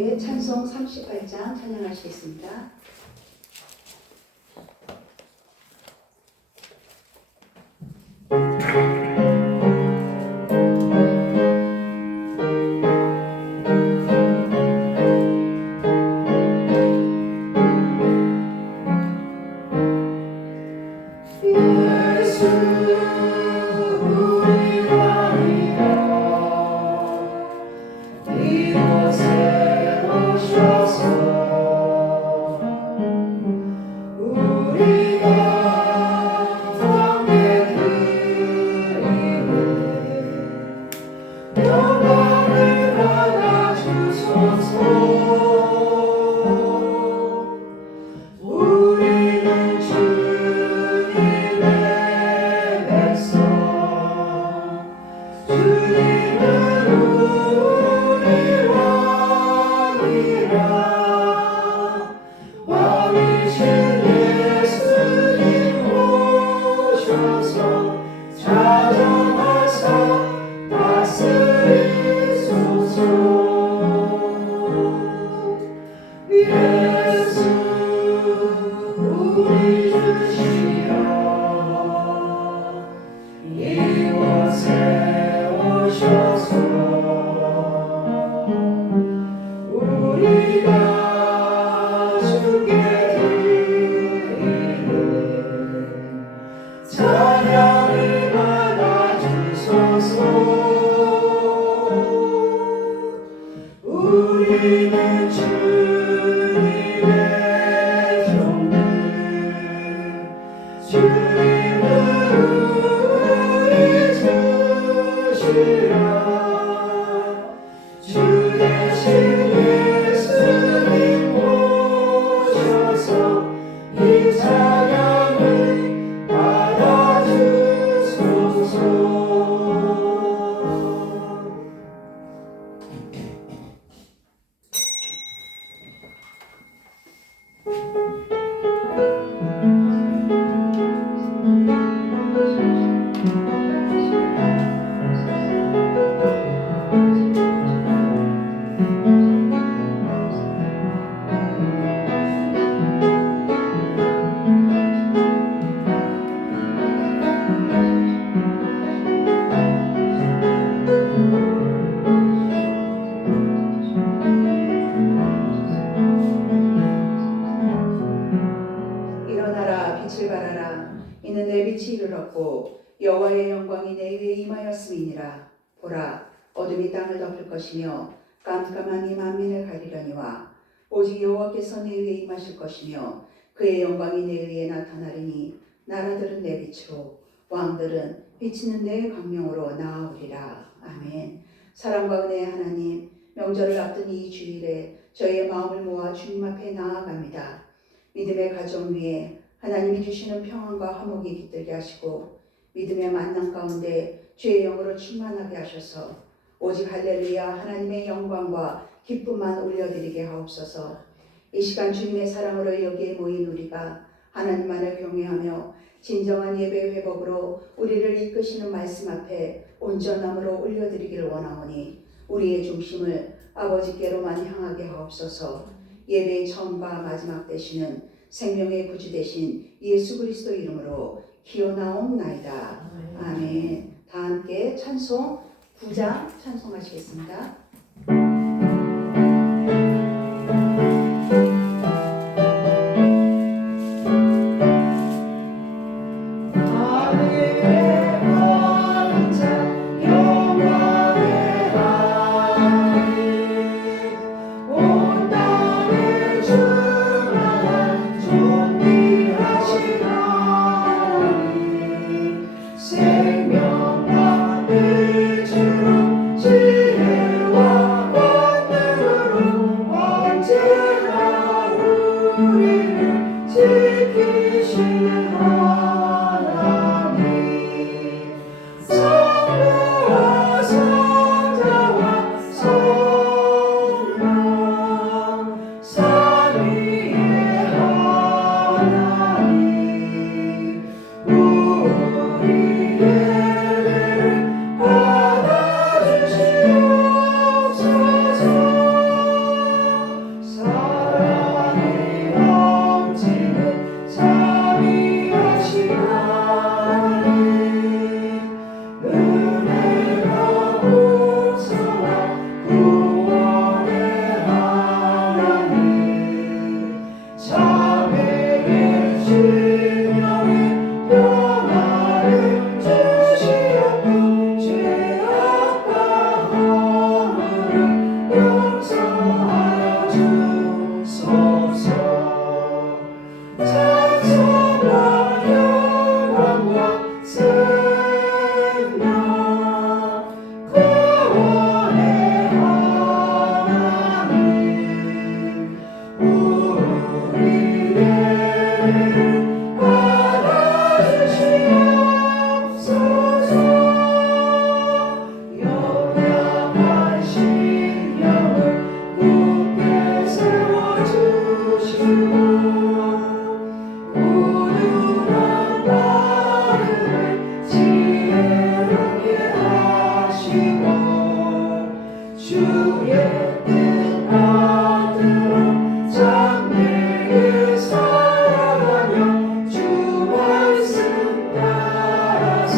함께 찬송 38장 찬양하시겠습니다. 이는 내 빛이 이르렀고 여호와의 영광이 내 위에 임하였음이니라. 보라, 어둠이 땅을 덮을 것이며 깜깜한 이 만민을 가리려니와 오직 여호와께서 내 위에 임하실 것이며 그의 영광이 내 위에 나타나리니 나라들은 내 빛으로 왕들은 비치는 내 광명으로 나아오리라. 아멘. 사랑과 은혜의 하나님, 명절을 앞둔 이 주일에 저희의 마음을 모아 주님 앞에 나아갑니다. 믿음의 가정 위에 하나님이 주시는 평안과 화목이 깃들게 하시고 믿음의 만남 가운데 주의 영으로 충만하게 하셔서 오직 할렐루야 하나님의 영광과 기쁨만 올려드리게 하옵소서. 이 시간 주님의 사랑으로 여기에 모인 우리가 하나님만을 경외하며 진정한 예배 회복으로 우리를 이끄시는 말씀 앞에 온전함으로 올려드리기를 원하오니 우리의 중심을 아버지께로만 향하게 하옵소서. 예배의 처음과 마지막 되시는 생명의 구주 되신 예수 그리스도 이름으로 기원하옵나이다. 아멘. 다 함께 찬송 9장 찬송하시겠습니다. 생명과 빛으로 지혜와 주의 아들아 참되게 살아가며 주 말씀 따라서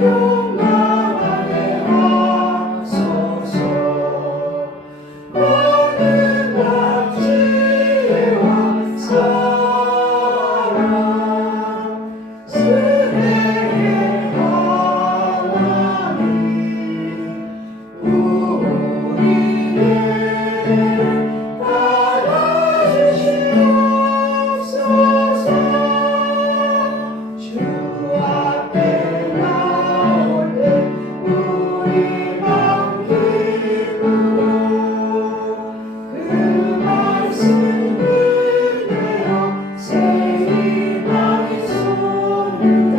용감하게 하소서. 모든 지혜와 사랑 은혜의 하나님 우리에게 받아주시옵소서. 주 앞에 나올 때 우리 마음 기쁘고 그 말씀 은혜여 새 희망이 솟는다.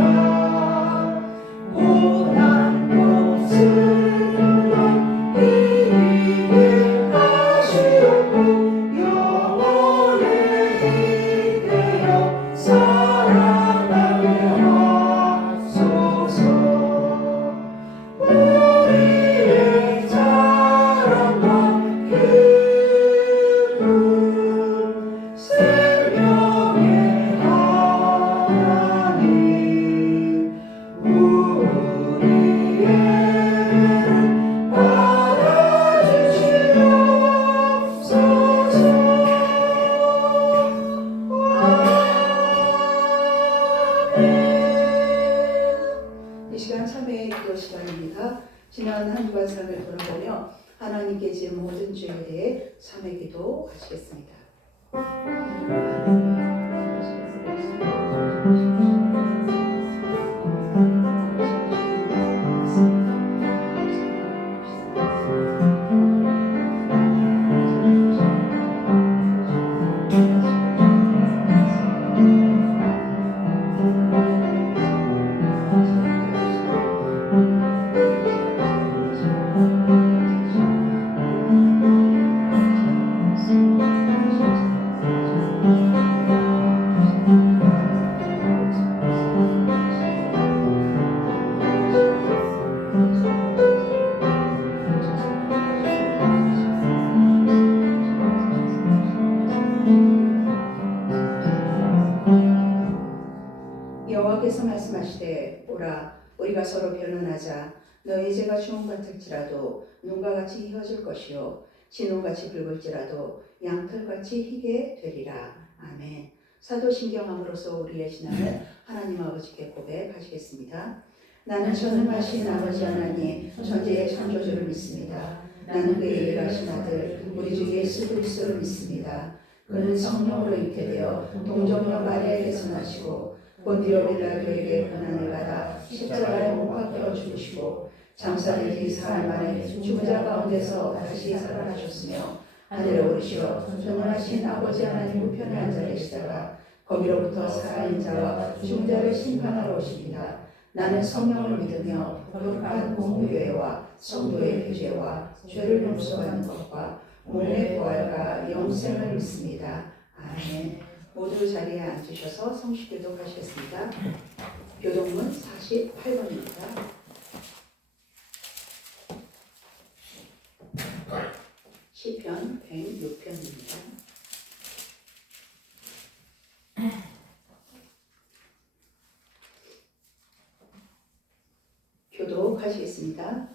고난 고슬로 이기게 하시옵고 영원에 이끌어 살아가게 하소서. 우리의 자랑과 기쁨 생명의 하나님 우리에게 이 시간 참회의 기도 시간입니다. 지난 한 주간 삶을 돌아보며 하나님께 지은 모든 죄에 대해 참회 기도 하시겠습니다. 여호와께서 말씀하시되 오라 우리가 서로 변론하자. 너희 죄가 주홍 같을지라도 눈과 같이 희어질 것이요 진홍같이 붉을지라도 양털같이 희게 되리라. 아멘. 사도신경함으로써 우리의 신앙을 하나님 아버지께 고백하시겠습니다. 나는 전능하신 아버지 하나님 전지의 창조주를 믿습니다. 나는 그의 일하신 아들 우리 주 예수 그리스도를 믿습니다. 그는 성령으로 잉태되어 동정녀 마리아에게서 나시고 본디오 빌라도에게 고난을 받아 십자가에 못 박혀 죽으시고 장사된 지 사흘 만에 죽은 자 가운데서 다시 살아나셨으며 하늘에 오르시어 전능하신 아버지 하나님 우편에 앉아 계시다가 거기로부터 살아있는 자와 죽은 자를 심판하러 오십니다. 나는 성령을 믿으며 거룩한 공교회와 성도의 교제와 죄를 용서하는 것과 몸의 부활과 영생을 믿습니다. 아멘. 모두 자리에 앉으셔서 성식기도 하시겠습니다. 교동문 48번입니다. 시편 106편입니다. 교독하시겠습니다.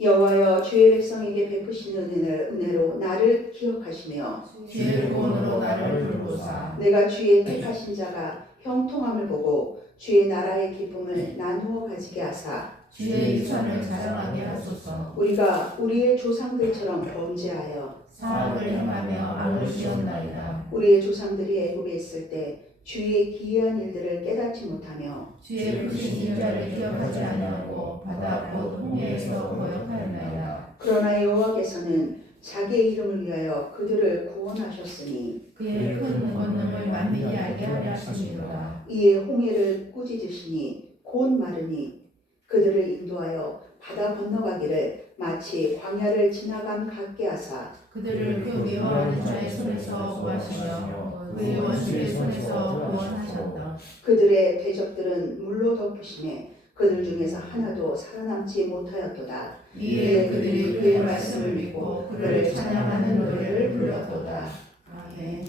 여호와여 주의 백성에게 베푸시는 은혜로 나를 기억하시며 주의 구원으로 나를 돌보사. 내가 주의 택하신 자가 형통함을 보고 주의 나라의 기쁨을 나누어 가지게 하사 주의 유산을 자랑하게 하소서. 우리가 우리의 조상들처럼 범죄하여 사악을 행하며 악을 지었나이다. 우리의 조상들이 애굽에 있을 때 주의 기이한 일들을 깨닫지 못하며 주의 크신 인자를 기억하지 아니하고 바다 곧 홍해에서 거역하였나이다. 그러나 여호와께서는 자기의 이름을 위하여 그들을 구원하셨으니 그의 큰 권능을 만민이 알게 하려 하심이로다. 이에 홍해를 꾸짖으시니 곧 마르니 그들을 인도하여 바다 건너가기를 마치 광야를 지나감 같게 하사 그들을 그 미워하는 자의 손에서 구하시며 그의 원수의 손에서 구원하셨다. 그들의 대적들은 물로 덮으심에 그들 중에서 하나도 살아남지 못하였도다. 이에 그들이 그의 말씀을 믿고 그를 찬양하는 노래를 불렀도다. 아멘.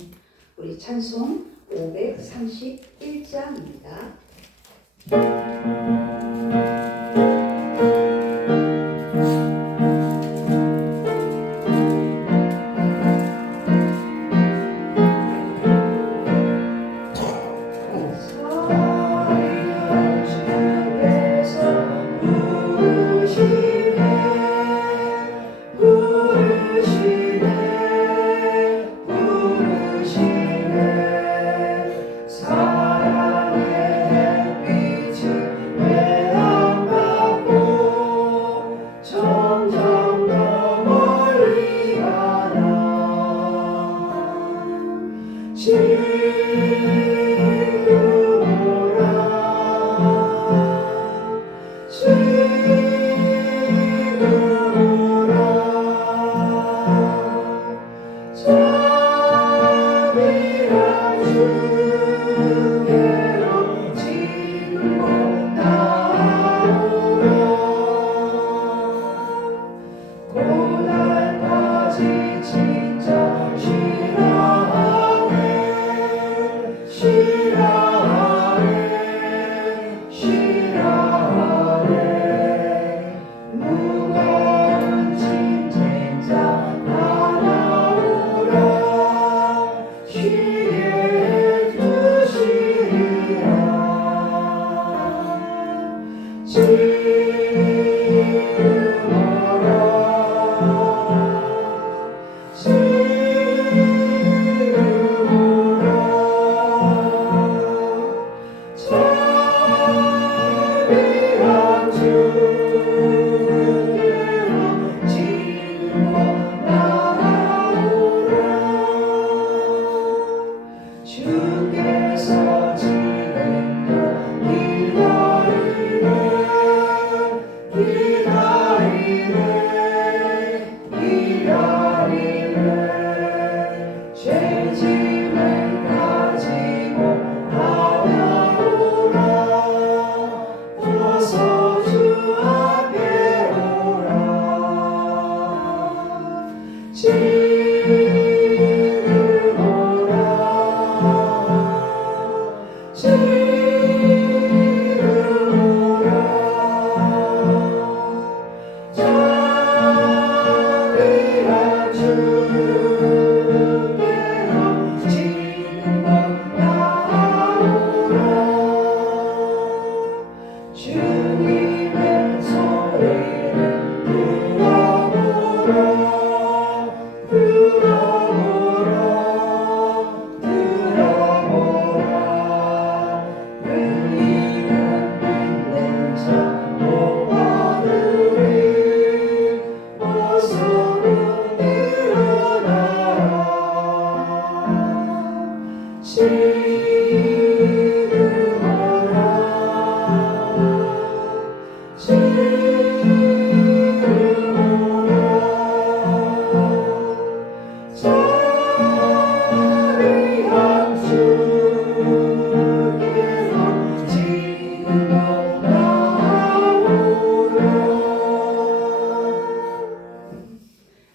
우리 찬송 531장입니다.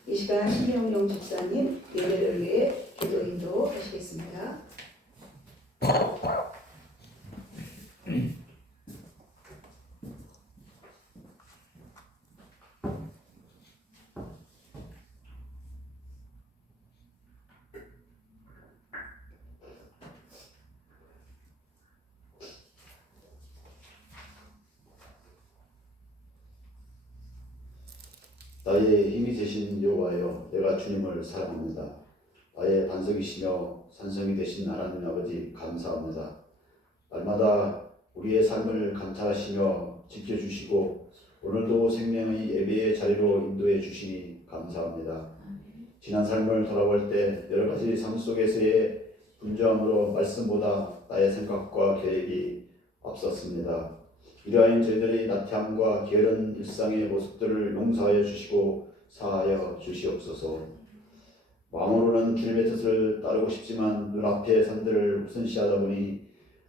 이 시간 신명용 집사님 예배를 위해 기도 인도하시겠습니다. 나의 힘이 되신 여호와여, 내가 주님을 사랑합니다. 나의 반석이시며 산성이 되신 하나님 아버지 감사합니다. 날마다 우리의 삶을 감찰하시며 지켜주시고 오늘도 생명의 예배의 자리로 인도해 주시니 감사합니다. 지난 삶을 돌아볼 때 여러 가지 삶 속에서의 분주함으로 말씀보다 나의 생각과 계획이 앞섰습니다. 이러한 저희들의 나태함과 게으른 일상의 모습들을 용서하여 주시고 사하여 주시옵소서. 마음으로는 주님의 뜻을 따르고 싶지만 눈앞의 산들을 우선시하다 보니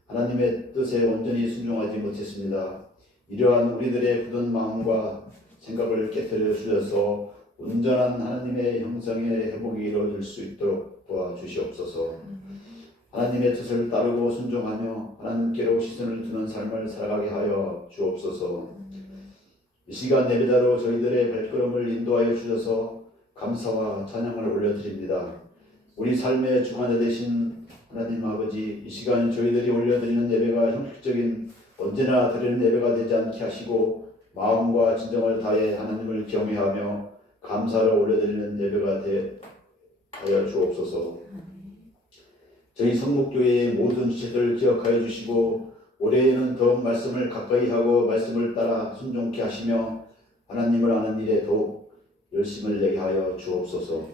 하나님의 뜻에 온전히 순종하지 못했습니다. 이러한 우리들의 굳은 마음과 생각을 깨뜨려 주셔서 온전한 하나님의 형상의 회복이 이루어질 수 있도록 도와주시옵소서. 하나님의 뜻을 따르고 순종하며 하나님께로 시선을 두는 삶을 살아가게 하여 주옵소서. 이 시간 예배자로 저희들의 발걸음을 인도하여 주셔서 감사와 찬양을 올려드립니다. 우리 삶의 주관자 되신 하나님 아버지, 이 시간 저희들이 올려드리는 예배가 형식적인 언제나 드리는 예배가 되지 않게 하시고 마음과 진정을 다해 하나님을 경외하며 감사를 올려드리는 예배가 하여 주옵소서. 저희 성목교회의 모든 지체들을 기억하여 주시고 올해에는 더욱 말씀을 가까이 하고 말씀을 따라 순종케 하시며 하나님을 아는 일에 더욱 열심을 내게 하여 주옵소서.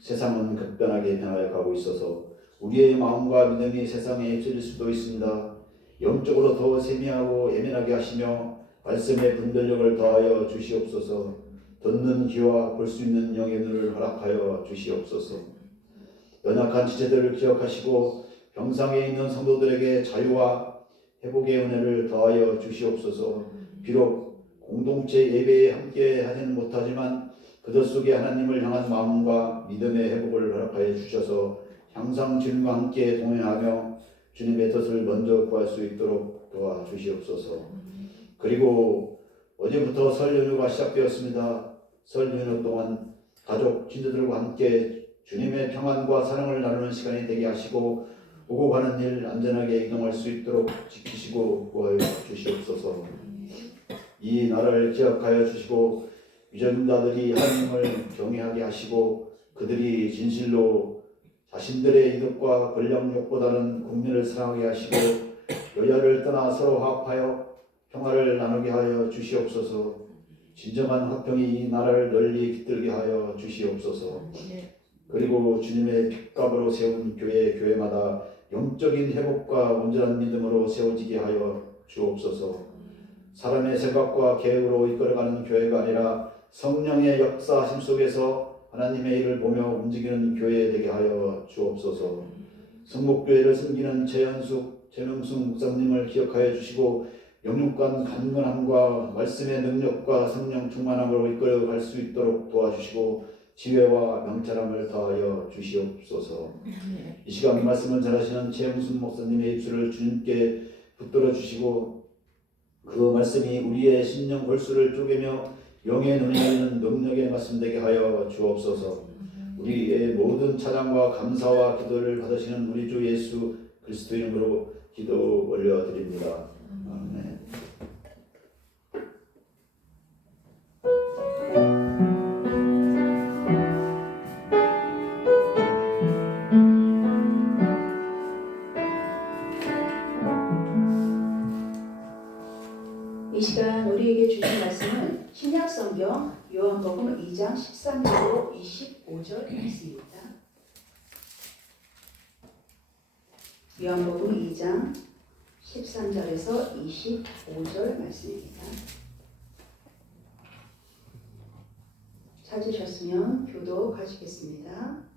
세상은 급변하게 변하여 가고 있어서 우리의 마음과 믿음이 세상에 휩쓸릴 수도 있습니다. 영적으로 더 세미하고 예민하게 하시며 말씀의 분별력을 더하여 주시옵소서. 듣는 귀와 볼 수 있는 영의 눈을 허락하여 주시옵소서. 연약한 지체들을 기억하시고 병상에 있는 성도들에게 자유와 회복의 은혜를 더하여 주시옵소서. 비록 공동체 예배에 함께 하지는 못하지만 그들 속에 하나님을 향한 마음과 믿음의 회복을 허락하여 주셔서 항상 주님과 함께 동행하며 주님의 뜻을 먼저 구할 수 있도록 도와주시옵소서. 그리고 어제부터 설 연휴가 시작되었습니다. 설 연휴 동안 가족, 친구들과 함께 주님의 평안과 사랑을 나누는 시간이 되게 하시고 오고 가는 일 안전하게 이동할 수 있도록 지키시고 구하여 주시옵소서. 이 날을 기억하여 주시고 유전자들이 하나님을 경외하게 하시고 그들이 진실로 자신들의 이득과 권력욕보다는 국민을 사랑하게 하시고 여야를 떠나 서로 화합하여 평화를 나누게 하여 주시옵소서. 진정한 화평이 이 나라를 널리 깃들게 하여 주시옵소서. 그리고 주님의 핏값으로 세운 교회마다 영적인 회복과 온전한 믿음으로 세워지게 하여 주옵소서. 사람의 생각과 계획으로 이끌어가는 교회가 아니라 성령의 역사심 속에서 하나님의 일을 보며 움직이는 교회 되게 하여 주옵소서. 성목교회를 섬기는 최현숙, 최명숙 목사님을 기억하여 주시고 영육간 강건함과 말씀의 능력과 성령 충만함으로 이끌어갈 수 있도록 도와주시고 지혜와 명철함을 더하여 주시옵소서. 이 시간 말씀을 전하시는 최영순 목사님의 입술을 주님께 붙들어 주시고 그 말씀이 우리의 심령 골수를 쪼개며 영의 눈을 열는 능력의 말씀 되게 하여 주옵소서. 우리의 모든 찬양과 감사와 기도를 받으시는 우리 주 예수 그리스도 이름으로 기도 올려드립니다. 아멘. 이 시간 우리에게 주신 말씀은 신약성경 요한복음 2장 13절로 25절 말씀입니다. 요한복음 2장 13절에서 25절 말씀입니다. 찾으셨으면 교독하시겠습니다.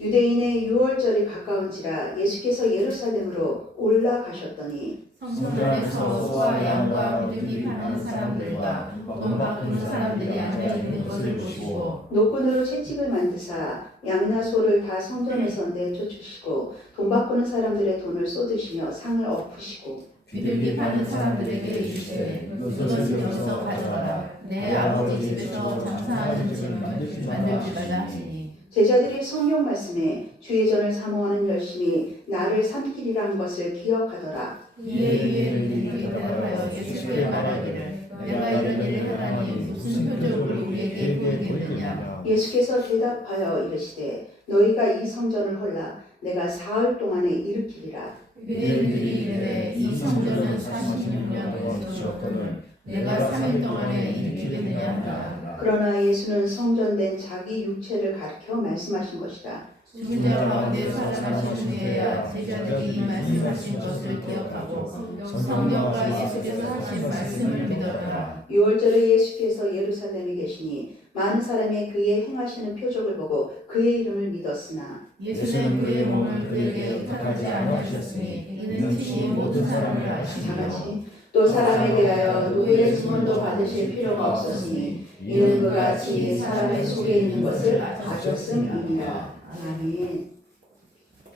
유대인의 유월절이 가까운지라 예수께서 예루살렘으로 올라가셨더니 성전 안에서 소와 양과 믿음이 가는 사람들과 돈 바꾸는 사람들이 앉아있는 것을 보시고 노끈으로 채찍을 만드사 양이나 소를 다 성전에서 내쫓으시고 돈 바꾸는 사람들의 돈을 쏟으시며 상을 엎으시고 비둘기 파는 사람들에게 이르시되 이것을 들어서 가져가라. 내 아버지 집에서 장사하는 집을 만들지 말라 하시니 제자들이 성경 말씀에 주의 전을 사모하는 열심히 나를 삼키리라 한 것을 기억하더라. 이에 유대인들이 대답하여 예수께 말하기를 내가 이런 일을 하라니 무슨 표적으로 우리에게 보이겠느냐. 예수께서 대답하여 이르시되 너희가 이 성전을 헐라 내가 사흘 동안에 일으키리라. 유대인들이 이르되 이 성전은 46년 건축했거늘 내가 3일 동안에 일으키겠느냐 하라. 그러나 예수는 성전된 자기 육체를 가리켜 말씀하신 것이라. 유대 가운데 살아나신 후에야 제자들이 이 말씀하신 것을 기억하고 성령과 예수께서 하신 말씀을 믿었더라. 유월절에 예수께서 예루살렘에 계시니 많은 사람이 그의 행하시는 표적을 보고 그의 이름을 믿었으나 예수는 그의 몸을 그에게 의탁하지 아니하셨으니 이는 친히 모든 사람을 다 아시기로 같이 또 사람에 대하여 누구의 증언도 받으실 필요가 없었으니 이는 그가 지혜 사람의 속에 있는 것을 가졌음이니라. 아멘.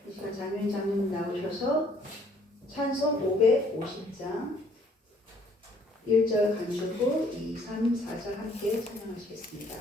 이 시간 장로님 장로님 나오셔서 찬송 550장 1절 간주 후 2, 3, 4절 함께 찬양하시겠습니다.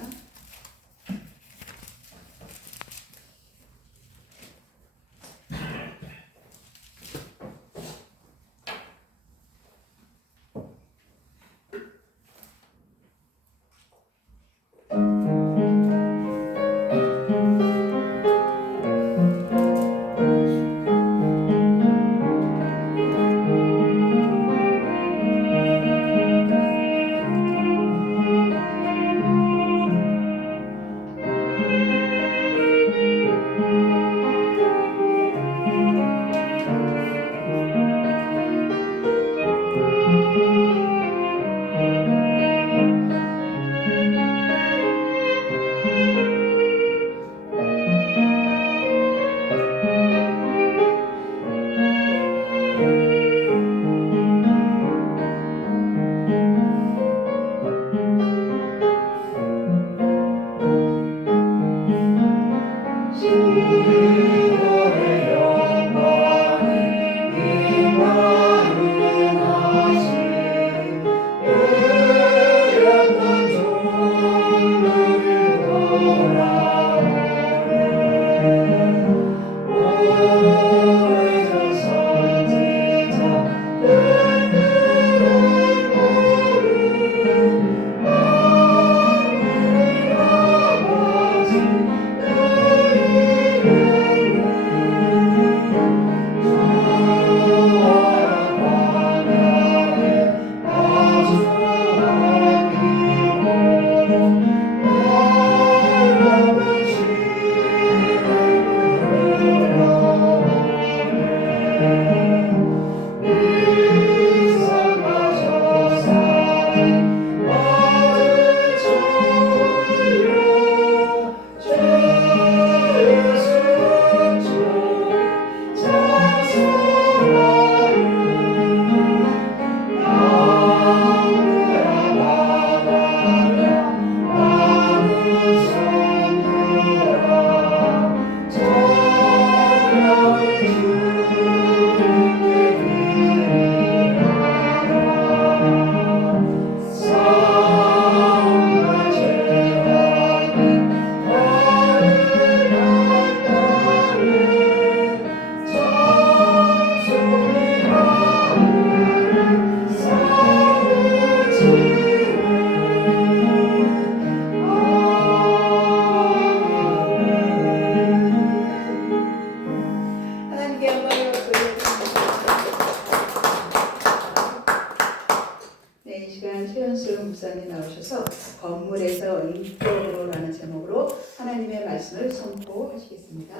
네, 이 시간 최연수 목사님 나오셔서 건물에서 인격으로라는 제목으로 하나님의 말씀을 선포하시겠습니다.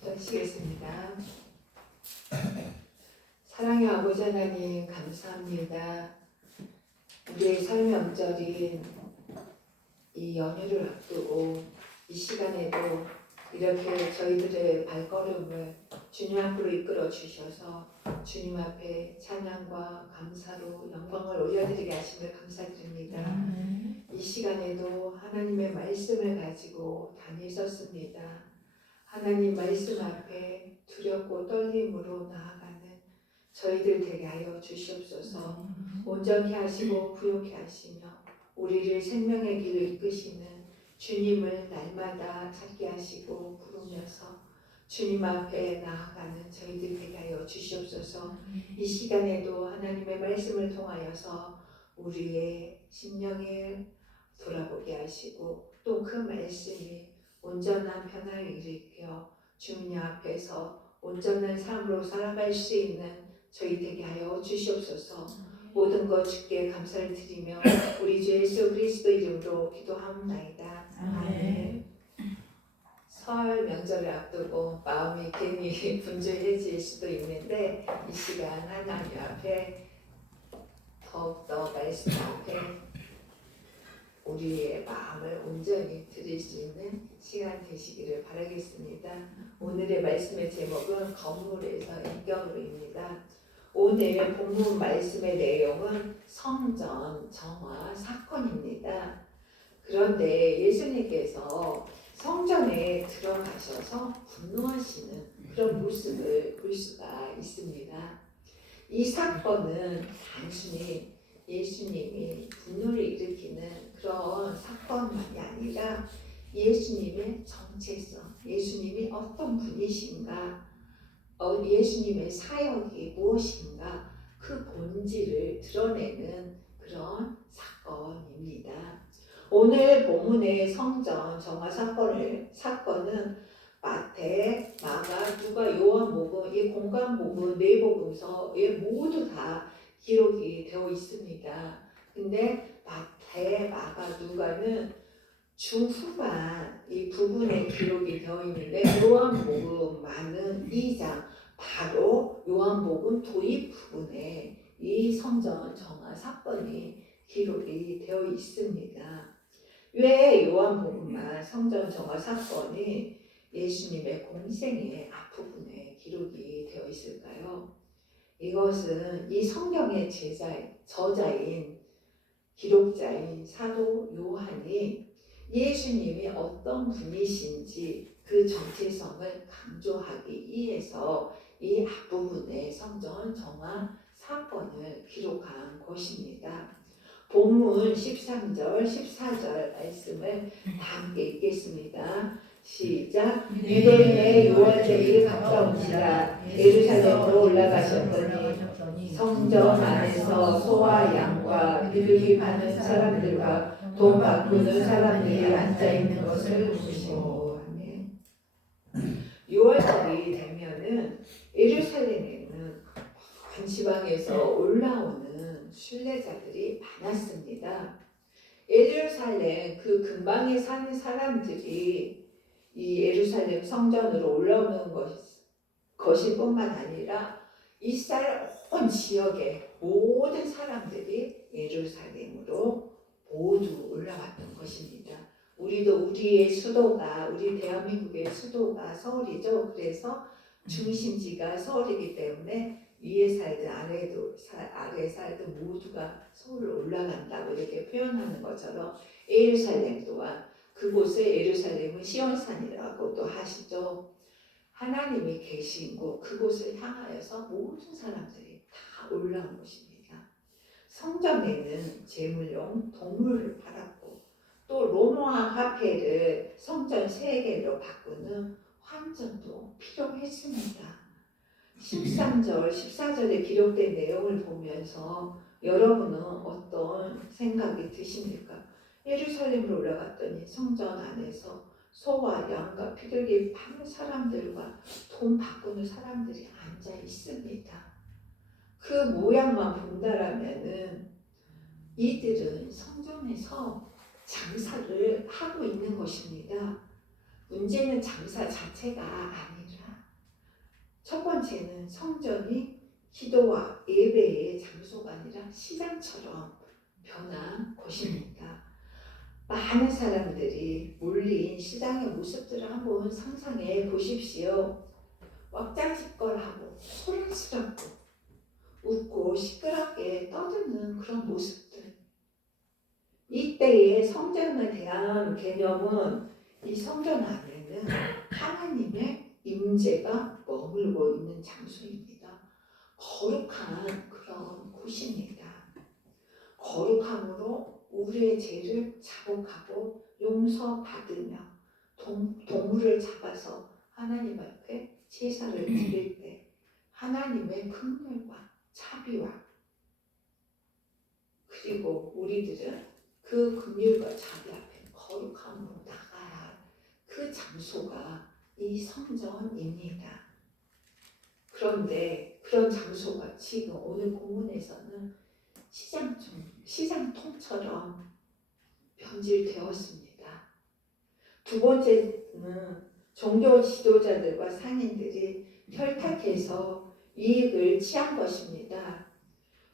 기도하시겠습니다. 사랑의 아버지 하나님 감사합니다. 우리의 삶의 언저리인 이 연휴를 앞두고 이 시간에도 이렇게 저희들의 발걸음을 주님 앞으로 이끌어 주셔서 주님 앞에 찬양과 감사로 영광을 올려드리게 하심을 감사드립니다. 이 시간에도 하나님의 말씀을 가지고 다니셨습니다. 하나님 말씀 앞에 두렵고 떨림으로 나아가는 저희들 되게 하여 주시옵소서. 온전히 하시고 부욕케 하시며 우리를 생명의 길을 이끄시는 주님을 날마다 찾게 하시고 부르면서 주님 앞에 나아가는 저희들 되게 하여 주시옵소서. 이 시간에도 하나님의 말씀을 통하여서 우리의 심령에 돌아보게 하시고 또 그 말씀이 온전한 변화를 일으켜 주님 앞에서 온전한 삶으로 살아갈 수 있는 저희 되게 하여 주시옵소서. 모든 것 주께 감사를 드리며 우리 주 예수 그리스도 이름으로 기도하옵나이다. 아멘. 설 명절을 앞두고 마음이 괜히 분주해질 수도 있는데 이 시간 하나님 앞에 더욱더 말씀 앞에 우리의 마음을 온전히 드릴 수 있는 시간 되시기를 바라겠습니다. 오늘의 말씀의 제목은 건물에서 인격으로입니다. 오늘 본문 말씀의 내용은 성전 정화 사건입니다. 그런데 예수님께서 성전에 들어가셔서 분노하시는 그런 모습을 볼 수가 있습니다. 이 사건은 단순히 예수님이 분노를 일으키는 그런 사건만이 아니라 예수님의 정체성, 예수님이 어떤 분이신가, 예수님의 사역이 무엇인가 그 본질을 드러내는 그런 사건입니다. 오늘 본문의 성전 정화 사건은 마태, 마가, 누가, 요한복음, 이 공관복음, 네 복음서에 모두 다 기록이 되어 있습니다. 근데 마태, 마가, 누가는 중후반 이 부분에 기록이 되어 있는데 요한복음만은 2장 바로 요한복음 도입 부분에 이 성전 정화 사건이 기록이 되어 있습니다. 왜 요한복음만 성전 정화 사건이 예수님의 공생의 앞부분에 기록이 되어 있을까요? 이것은 이 성경의 저자인 기록자인 사도 요한이 예수님이 어떤 분이신지 그 정체성을 강조하기 위해서 이 앞부분의 성전 정화 사건을 기록한 것입니다. 본문 13절, 14절 말씀을 다 함께 읽겠습니다. 시작. 유대인의 유월절이 가까운지라 예루살렘으로 올라가셨더니 성전 안에서 소와 양과 비둘기 파는 사람들과 돈 바꾸는 사람들이 앉아있는 것을 보시고. 아멘. 6월절이 되면은 예루살렘에는 온 지방에서 올라오는 순례자들이 많았습니다. 예루살렘 그 근방에 사는 사람들이 이 예루살렘 성전으로 올라오는 것일 뿐만 아니라 이스라엘 온 지역의 모든 사람들이 예루살렘으로 모두 올라왔던 것입니다. 우리도 우리의 수도가, 우리 대한민국의 수도가 서울이죠. 그래서 중심지가 서울이기 때문에 위에 살든 아래에 살든 모두가 서울로 올라간다고 이렇게 표현하는 것처럼 예루살렘 또한 그곳을 예루살렘은 시온산이라고도 하시죠. 하나님이 계신 곳 그곳을 향하여서 모든 사람들이 다 올라온 것입니다. 성전에는 제물용 동물을 팔았고 또 로마 화폐를 성전 세계로 바꾸는 환전도 필요했습니다. 13절, 14절에 기록된 내용을 보면서 여러분은 어떤 생각이 드십니까? 예루살렘으로 올라갔더니 성전 안에서 소와 양과 비둘기 파는 사람들과 돈 바꾸는 사람들이 앉아 있습니다. 그 모양만 본다라면은 이들은 성전에서 장사를 하고 있는 것입니다. 문제는 장사 자체가 아니라 첫 번째는 성전이 기도와 예배의 장소가 아니라 시장처럼 변한 곳입니다. 많은 사람들이 몰린 시장의 모습들을 한번 상상해 보십시오. 왁자지껄하고 소란스럽고 웃고 시끄럽게 떠드는 그런 모습들. 이때의 성전에 대한 개념은 이 성전 안에는 하나님의 임재가 머물고 있는 장소입니다. 거룩한 그런 곳입니다. 거룩함으로 우리의 죄를 자복하고 용서받으며 동물을 잡아서 하나님 앞에 제사를 드릴 때 하나님의 긍휼과 자비와 그리고 우리들은 그 긍휼과 자비 앞에 거룩함으로 나가야 할 그 장소가 이 성전입니다. 그런데 그런 장소가 지금 오늘 본문에서는 시장통처럼 변질되었습니다. 두 번째는 종교 지도자들과 상인들이 혈탁해서 이익을 취한 것입니다.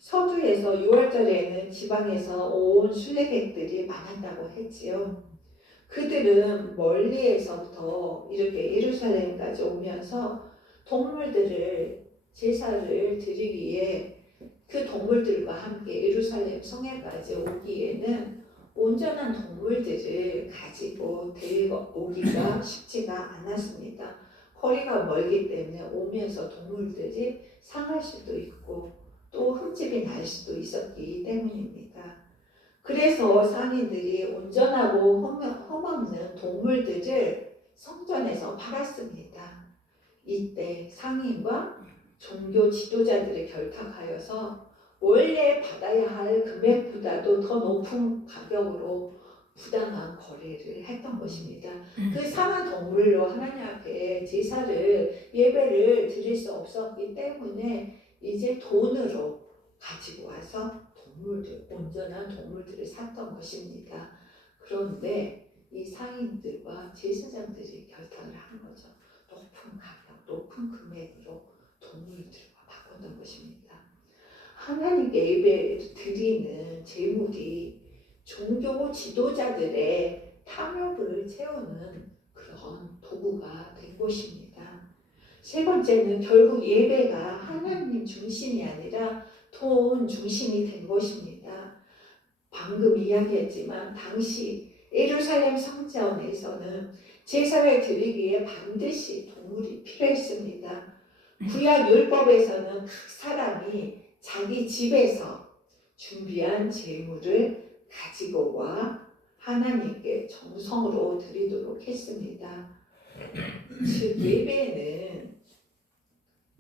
서두에서 6월절에는 지방에서 온 순례객들이 많았다고 했지요. 그들은 멀리에서부터 이렇게 예루살렘까지 오면서 동물들을 제사를 드리기 위해 그 동물들과 함께 예루살렘 성에까지 오기에는 온전한 동물들을 가지고 데려오기가 쉽지가 않았습니다. 거리가 멀기 때문에 오면서 동물들이 상할 수도 있고 또 흠집이 날 수도 있었기 때문입니다. 그래서 상인들이 온전하고 흠없는 동물들을 성전에서 팔았습니다. 이때 상인과 종교 지도자들이 결탁하여서 원래 받아야 할 금액보다도 더 높은 가격으로 부당한 거래를 했던 것입니다. 그 상한 동물로 하나님 앞에 제사를 예배를 드릴 수 없었기 때문에 이제 돈으로 가지고 와서 온전한 동물들을 샀던 것입니다. 그런데 이 상인들과 제사장들이 결단을 한 거죠. 높은 가격, 높은 금액으로 동물들과 바꿨던 것입니다. 하나님께 예배 드리는 제물이 종교 지도자들의 탐욕을 채우는 그런 도구가 된 것입니다. 세 번째는 결국 예배가 하나님 중심이 아니라 돈 중심이 된 것입니다. 방금 이야기했지만 당시 예루살렘 성전에서는 제사를 드리기에 반드시 동물이 필요했습니다. 구약 율법에서는 각 사람이 자기 집에서 준비한 제물을 가지고 와 하나님께 정성으로 드리도록 했습니다. 즉 예배는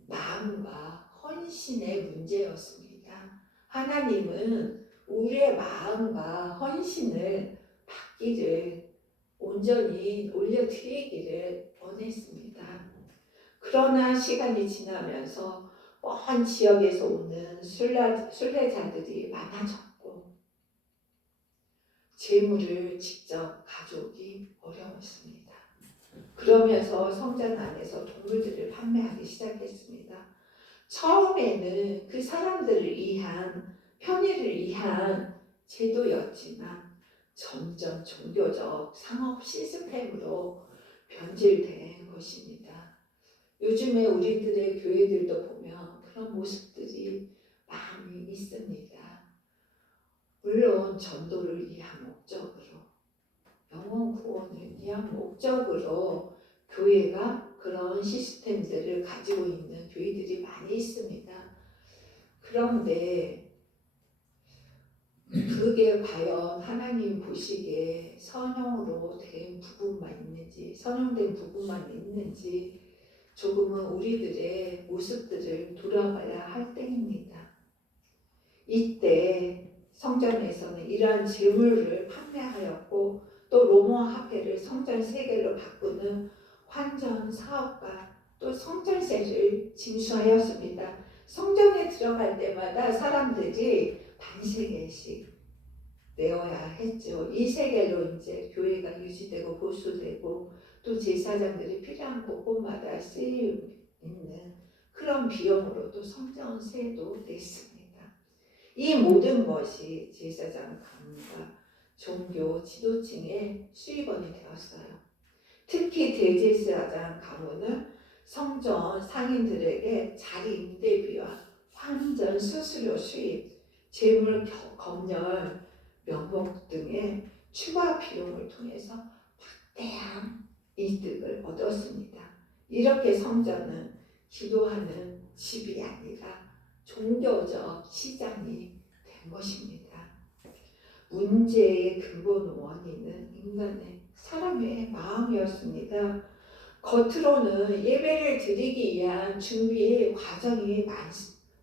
마음과 헌신의 문제였습니다. 하나님은 우리의 마음과 헌신을 받기를 온전히 올려드리기를 원했습니다. 그러나 시간이 지나면서 먼 지역에서 오는 순례자들이 많아졌고 제물을 직접 가져오기 어려웠습니다. 그러면서 성전 안에서 동물들을 판매하기 시작했습니다. 처음에는 그 사람들을 위한 편의를 위한 제도였지만 점점 종교적 상업 시스템으로 변질된 것입니다. 요즘에 우리들의 교회들도 보면 그런 모습들이 많이 있습니다. 물론 전도를 위한 목적으로, 영혼 구원을 위한 목적으로 교회가 그런 시스템들을 가지고 있는 교회들이 많이 있습니다. 그런데 그게 과연 하나님 보시기에 선형으로 된 부분만 있는지, 선형된 부분만 있는지 조금은 우리들의 모습들을 돌아봐야 할 때입니다. 이때 성전에서는 이러한 제물을 판매하였고 또 로마 화폐를 성전 세계로 바꾸는 환전 사업과 또 성전세를 징수하였습니다. 성전에 들어갈 때마다 사람들이 반세겔씩 내어야 했죠. 이 세겔로 이제 교회가 유지되고 보수되고 또 제사장들이 필요한 곳곳마다 쓰이고 있는 그런 비용으로 또 성전세도 냈습니다. 이 모든 것이 제사장 가문과 종교 지도층의 수입원이 되었어요. 특히 대제사장 가문은 성전 상인들에게 자리 임대비와 환전 수수료 수입, 재물 검열, 명목 등의 추가 비용을 통해서 막대한 이득을 얻었습니다. 이렇게 성전은 기도하는 집이 아니라 종교적 시장이 된 것입니다. 문제의 근본 원인은 사람의 마음이었습니다. 겉으로는 예배를 드리기 위한 준비 과정이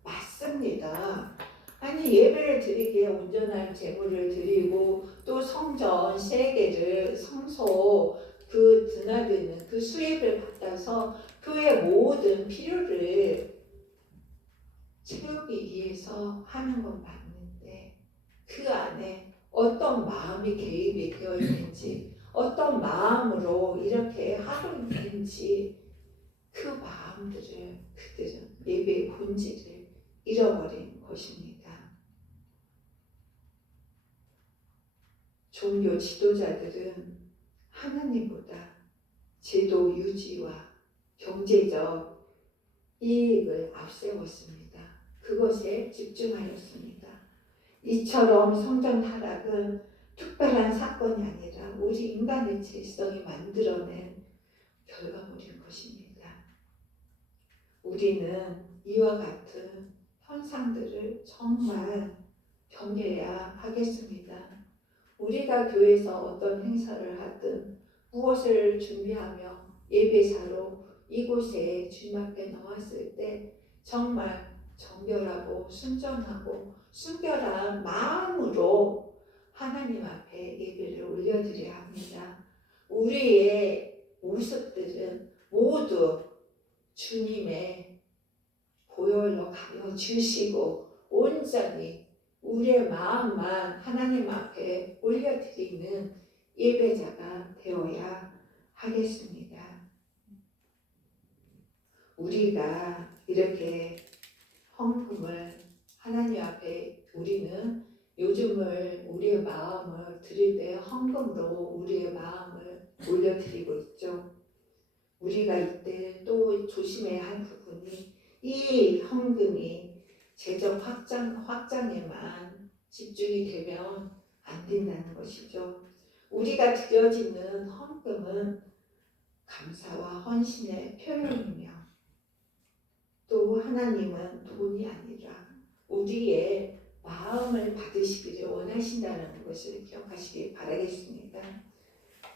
맞습니다. 아니 예배를 드리기에 온전한 제물을 드리고 또 성전 세계를 성소 그 드나드는 그 수입을 받아서 교회 모든 필요를 채우기 위해서 하는 건 맞는데 그 안에 어떤 마음이 개입이 되어 있는지 어떤 마음으로 이렇게 하고 있는지 그 마음들을 그들은 예배의 본질을 잃어버린 것입니다. 종교 지도자들은 하나님보다 제도 유지와 경제적 이익을 앞세웠습니다. 그것에 집중하였습니다. 이처럼 성전 타락은 특별한 사건이 아니라 우리 인간의 질성이 만들어낸 결과물인 것입니다. 우리는 이와 같은 현상들을 정말 경계해야 하겠습니다. 우리가 교회에서 어떤 행사를 하든 무엇을 준비하며 예배사로 이곳에 주님 앞에 나왔을 때 정말 정결하고 순전하고 순결한 마음으로 하나님 앞에 예배를 올려드려야 합니다. 우리의 모습들은 모두 주님의 보혈로 가려 주시고 온전히 우리의 마음만 하나님 앞에 올려드리는 예배자가 되어야 하겠습니다. 우리가 이렇게 헌금을 하나님 앞에 우리는 요즘을 우리의 마음을 드릴 때 헌금으로 우리의 마음을 올려드리고 있죠. 우리가 이때 또 조심해야 할 부분이 이 헌금이 재정 확장에만 집중이 되면 안 된다는 것이죠. 우리가 드려지는 헌금은 감사와 헌신의 표현이며 또 하나님은 돈이 아니라 우리의 마음을 받으시기를 원하신다는 것을 기억하시기 바라겠습니다.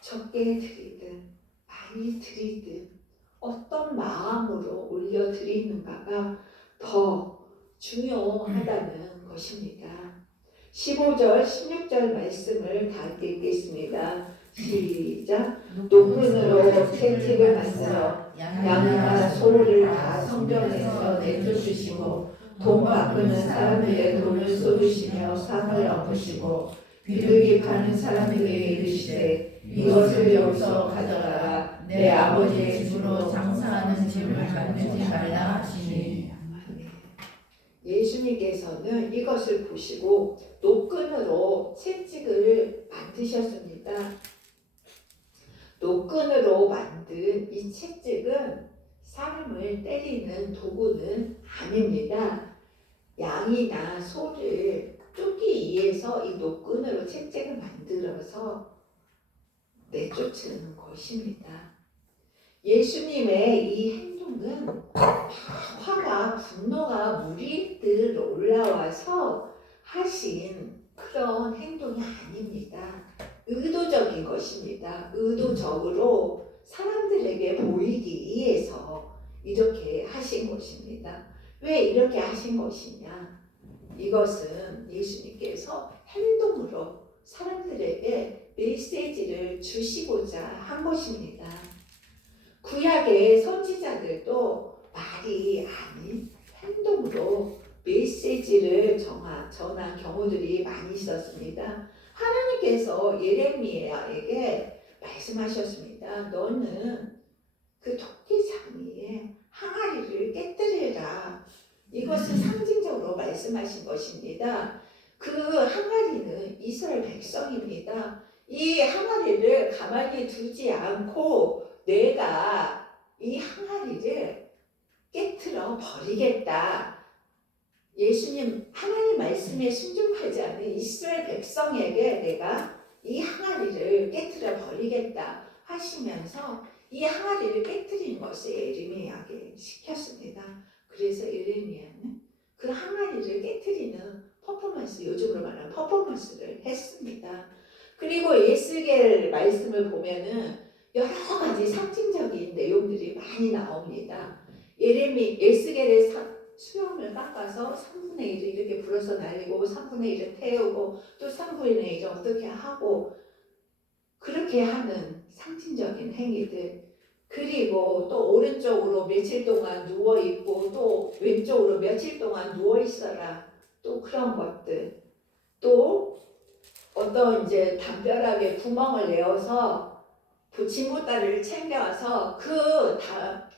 적게 드리든 많이 드리든 어떤 마음으로 올려드리는가가 더 중요하다는 것입니다. 15절, 16절 말씀을 다 읽겠습니다. 시작. 노끈으로 채찍을 만들어 양이나 소를 다 성전에서 내쫓으시고 돈 바꾸는 사람들의 돈을 쏟으시며 상을 엎으시고 비둘기 파는 사람들에게 이르시되 이것을 여기서 가져가라. 내 아버지의 집으로 장사하는 집을 만들지 말라 하시니. 예수님께서는 이것을 보시고 노끈으로 채찍을 만드셨습니다. 노끈으로 만든 이 채찍은 사람을 때리는 도구는 아닙니다. 양이나 소를 쫓기 위해서 이 노끈으로 채찍을 만들어서 내쫓는 것입니다. 예수님의 이 행동은 화가 분노가 물이듯 올라와서 하신 그런 행동이 아닙니다. 의도적인 것입니다. 의도적으로 사람들에게 보이기 위해서 이렇게 하신 것입니다. 왜 이렇게 하신 것이냐? 이것은 예수님께서 행동으로 사람들에게 메시지를 주시고자 한 것입니다. 구약의 선지자들도 말이 아닌 행동으로 메시지를 전한 경우들이 많이 있었습니다. 하나님께서 예레미야에게 말씀하셨습니다. 너는 그 토끼 장미에 항아리를 깨뜨리라. 이것은 상징적으로 말씀하신 것입니다. 그 항아리는 이스라엘 백성입니다. 이 항아리를 가만히 두지 않고 내가 이 항아리를 깨트려 버리겠다. 예수님 하나님 말씀에 순종하지 않는 이스라엘 백성에게 내가 이 항아리를 깨트려 버리겠다 하시면서 이 항아리를 깨트린 것을 예레미야에게 시켰습니다. 그래서 예레미야는 그 항아리를 깨트리는 퍼포먼스, 요즘으로 말하는 퍼포먼스를 했습니다. 그리고 에스겔 말씀을 보면은 여러 가지 상징적인 내용들이 많이 나옵니다. 에스겔의 수염을 깎아서 3분의 1을 이렇게 불어서 날리고 3분의 1을 태우고 또 3분의 1을 어떻게 하고 그렇게 하는 상징적인 행위들, 그리고 또 오른쪽으로 며칠 동안 누워있고 또 왼쪽으로 며칠 동안 누워있어라, 또 그런 것들, 또 어떤 이제 담벼락에 구멍을 내어서 부침보따리를 챙겨와서 그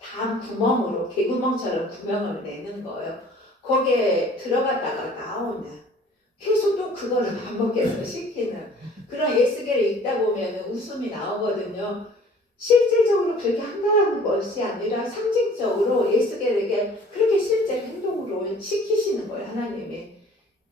다음 구멍으로 개구멍처럼 구멍을 내는 거예요. 거기에 들어갔다가 나오는 계속 또 그거를 반복해서 시키는 그런 에스겔을 읽다 보면 웃음이 나오거든요. 실질적으로 그렇게 한다는 것이 아니라 상징적으로 에스겔에게 그렇게 실제 행동으로 시키시는 거예요. 하나님이.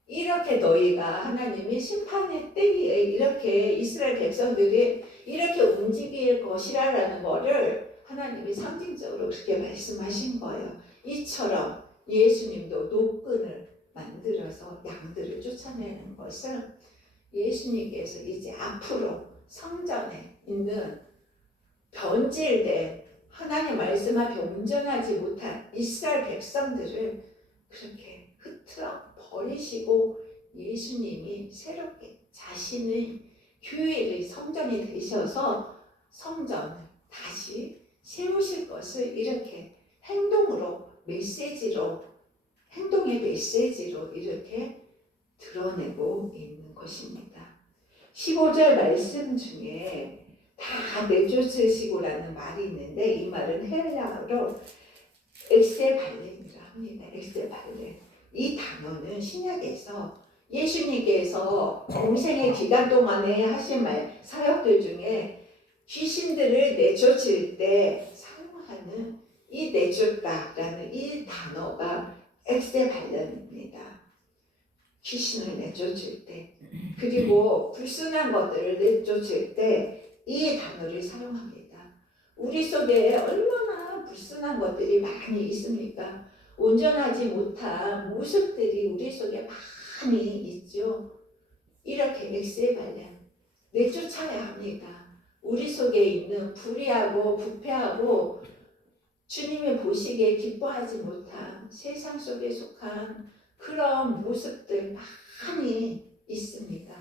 이렇게 너희가 하나님이 심판의 때기에 이렇게 이스라엘 백성들이 이렇게 움직일 것이라는 거를 하나님이 상징적으로 그렇게 말씀하신 거예요. 이처럼 예수님도 노끈을 만들어서 양들을 쫓아내는 것은 예수님께서 이제 앞으로 성전에 있는 변질된 하나님 말씀 앞에 온전하지 못한 이스라엘 백성들을 그렇게 흩트러 버리시고 예수님이 새롭게 자신의 교회의 성전이 되셔서 성전을 다시 세우실 것을 이렇게 행동으로 메시지로 행동의 메시지로 이렇게 드러내고 있는 것입니다. 15절 말씀 중에 다 내쫓으시고라는 말이 있는데 이 말은 헬라어로 엑세발렘이라 합니다. 엑세발렘. 이 단어는 신약에서 예수님께서 공생의 기간 동안에 하신 사역들 중에 귀신들을 내쫓을 때 사용하는 이 내쫓다라는 이 단어가 엑세발렘입니다. 귀신을 내쫓을 때 그리고 불순한 것들을 내쫓을 때 이 단어를 사용합니다. 우리 속에 얼마나 불순한 것들이 많이 있습니까? 온전하지 못한 모습들이 우리 속에 많이 있죠. 이렇게 엑세발렘 내쫓아야 합니다. 우리 속에 있는 불의하고 부패하고 주님이 보시기에 기뻐하지 못한 세상 속에 속한 그런 모습들 많이 있습니다.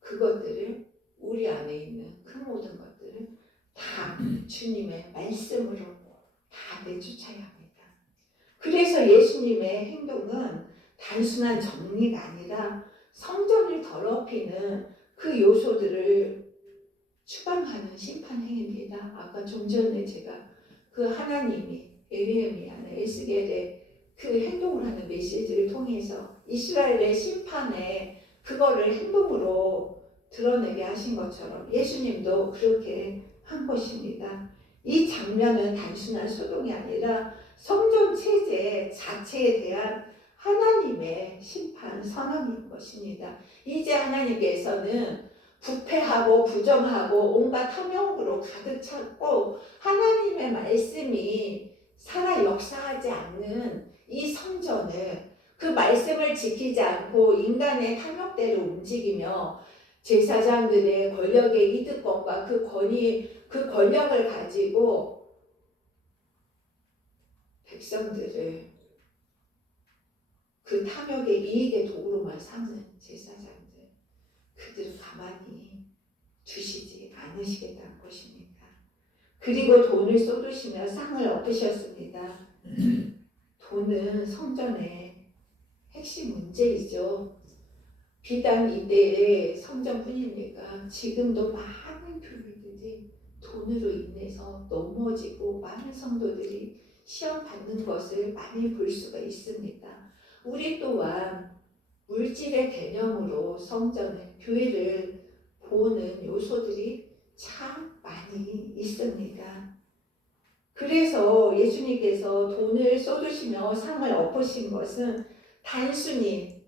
그것들을 우리 안에 있는 그 모든 것들을 다 주님의 말씀으로 다 내쫓아야 합니다. 그래서 예수님의 행동은 단순한 정리가 아니라 성전을 더럽히는 그 요소들을 추방하는 심판 행위입니다. 아까 좀 전에 제가 그 하나님이 에레미야나 에스겔의 그 행동을 하는 메시지를 통해서 이스라엘의 심판에 그거를 행동으로 드러내게 하신 것처럼 예수님도 그렇게 한 것입니다. 이 장면은 단순한 소동이 아니라 성전 체제 자체에 대한 하나님의 심판 선언인 것입니다. 이제 하나님께서는 부패하고 부정하고 온갖 탐욕으로 가득 찼고 하나님의 말씀이 살아 역사하지 않는 이 성전을 그 말씀을 지키지 않고 인간의 탐욕대로 움직이며 제사장들의 권력의 이득권과 그 권력을 가지고 백성들을 그 탐욕의 이익의 도구로만 삼는 제사장들, 그들을 가만히 두시지 않으시겠다는 것입니다. 그리고 돈을 쏟으시며 상을 얻으셨습니다. 돈은 성전의 핵심 문제이죠. 비단 이때의 성전뿐입니까? 지금도 많은 교회들이 돈으로 인해서 넘어지고 많은 성도들이 시험 받는 것을 많이 볼 수가 있습니다. 우리 또한 물질의 개념으로 성전을, 교회를 보는 요소들이 참 많이 있습니다. 그래서 예수님께서 돈을 쏟으시며 상을 엎으신 것은 단순히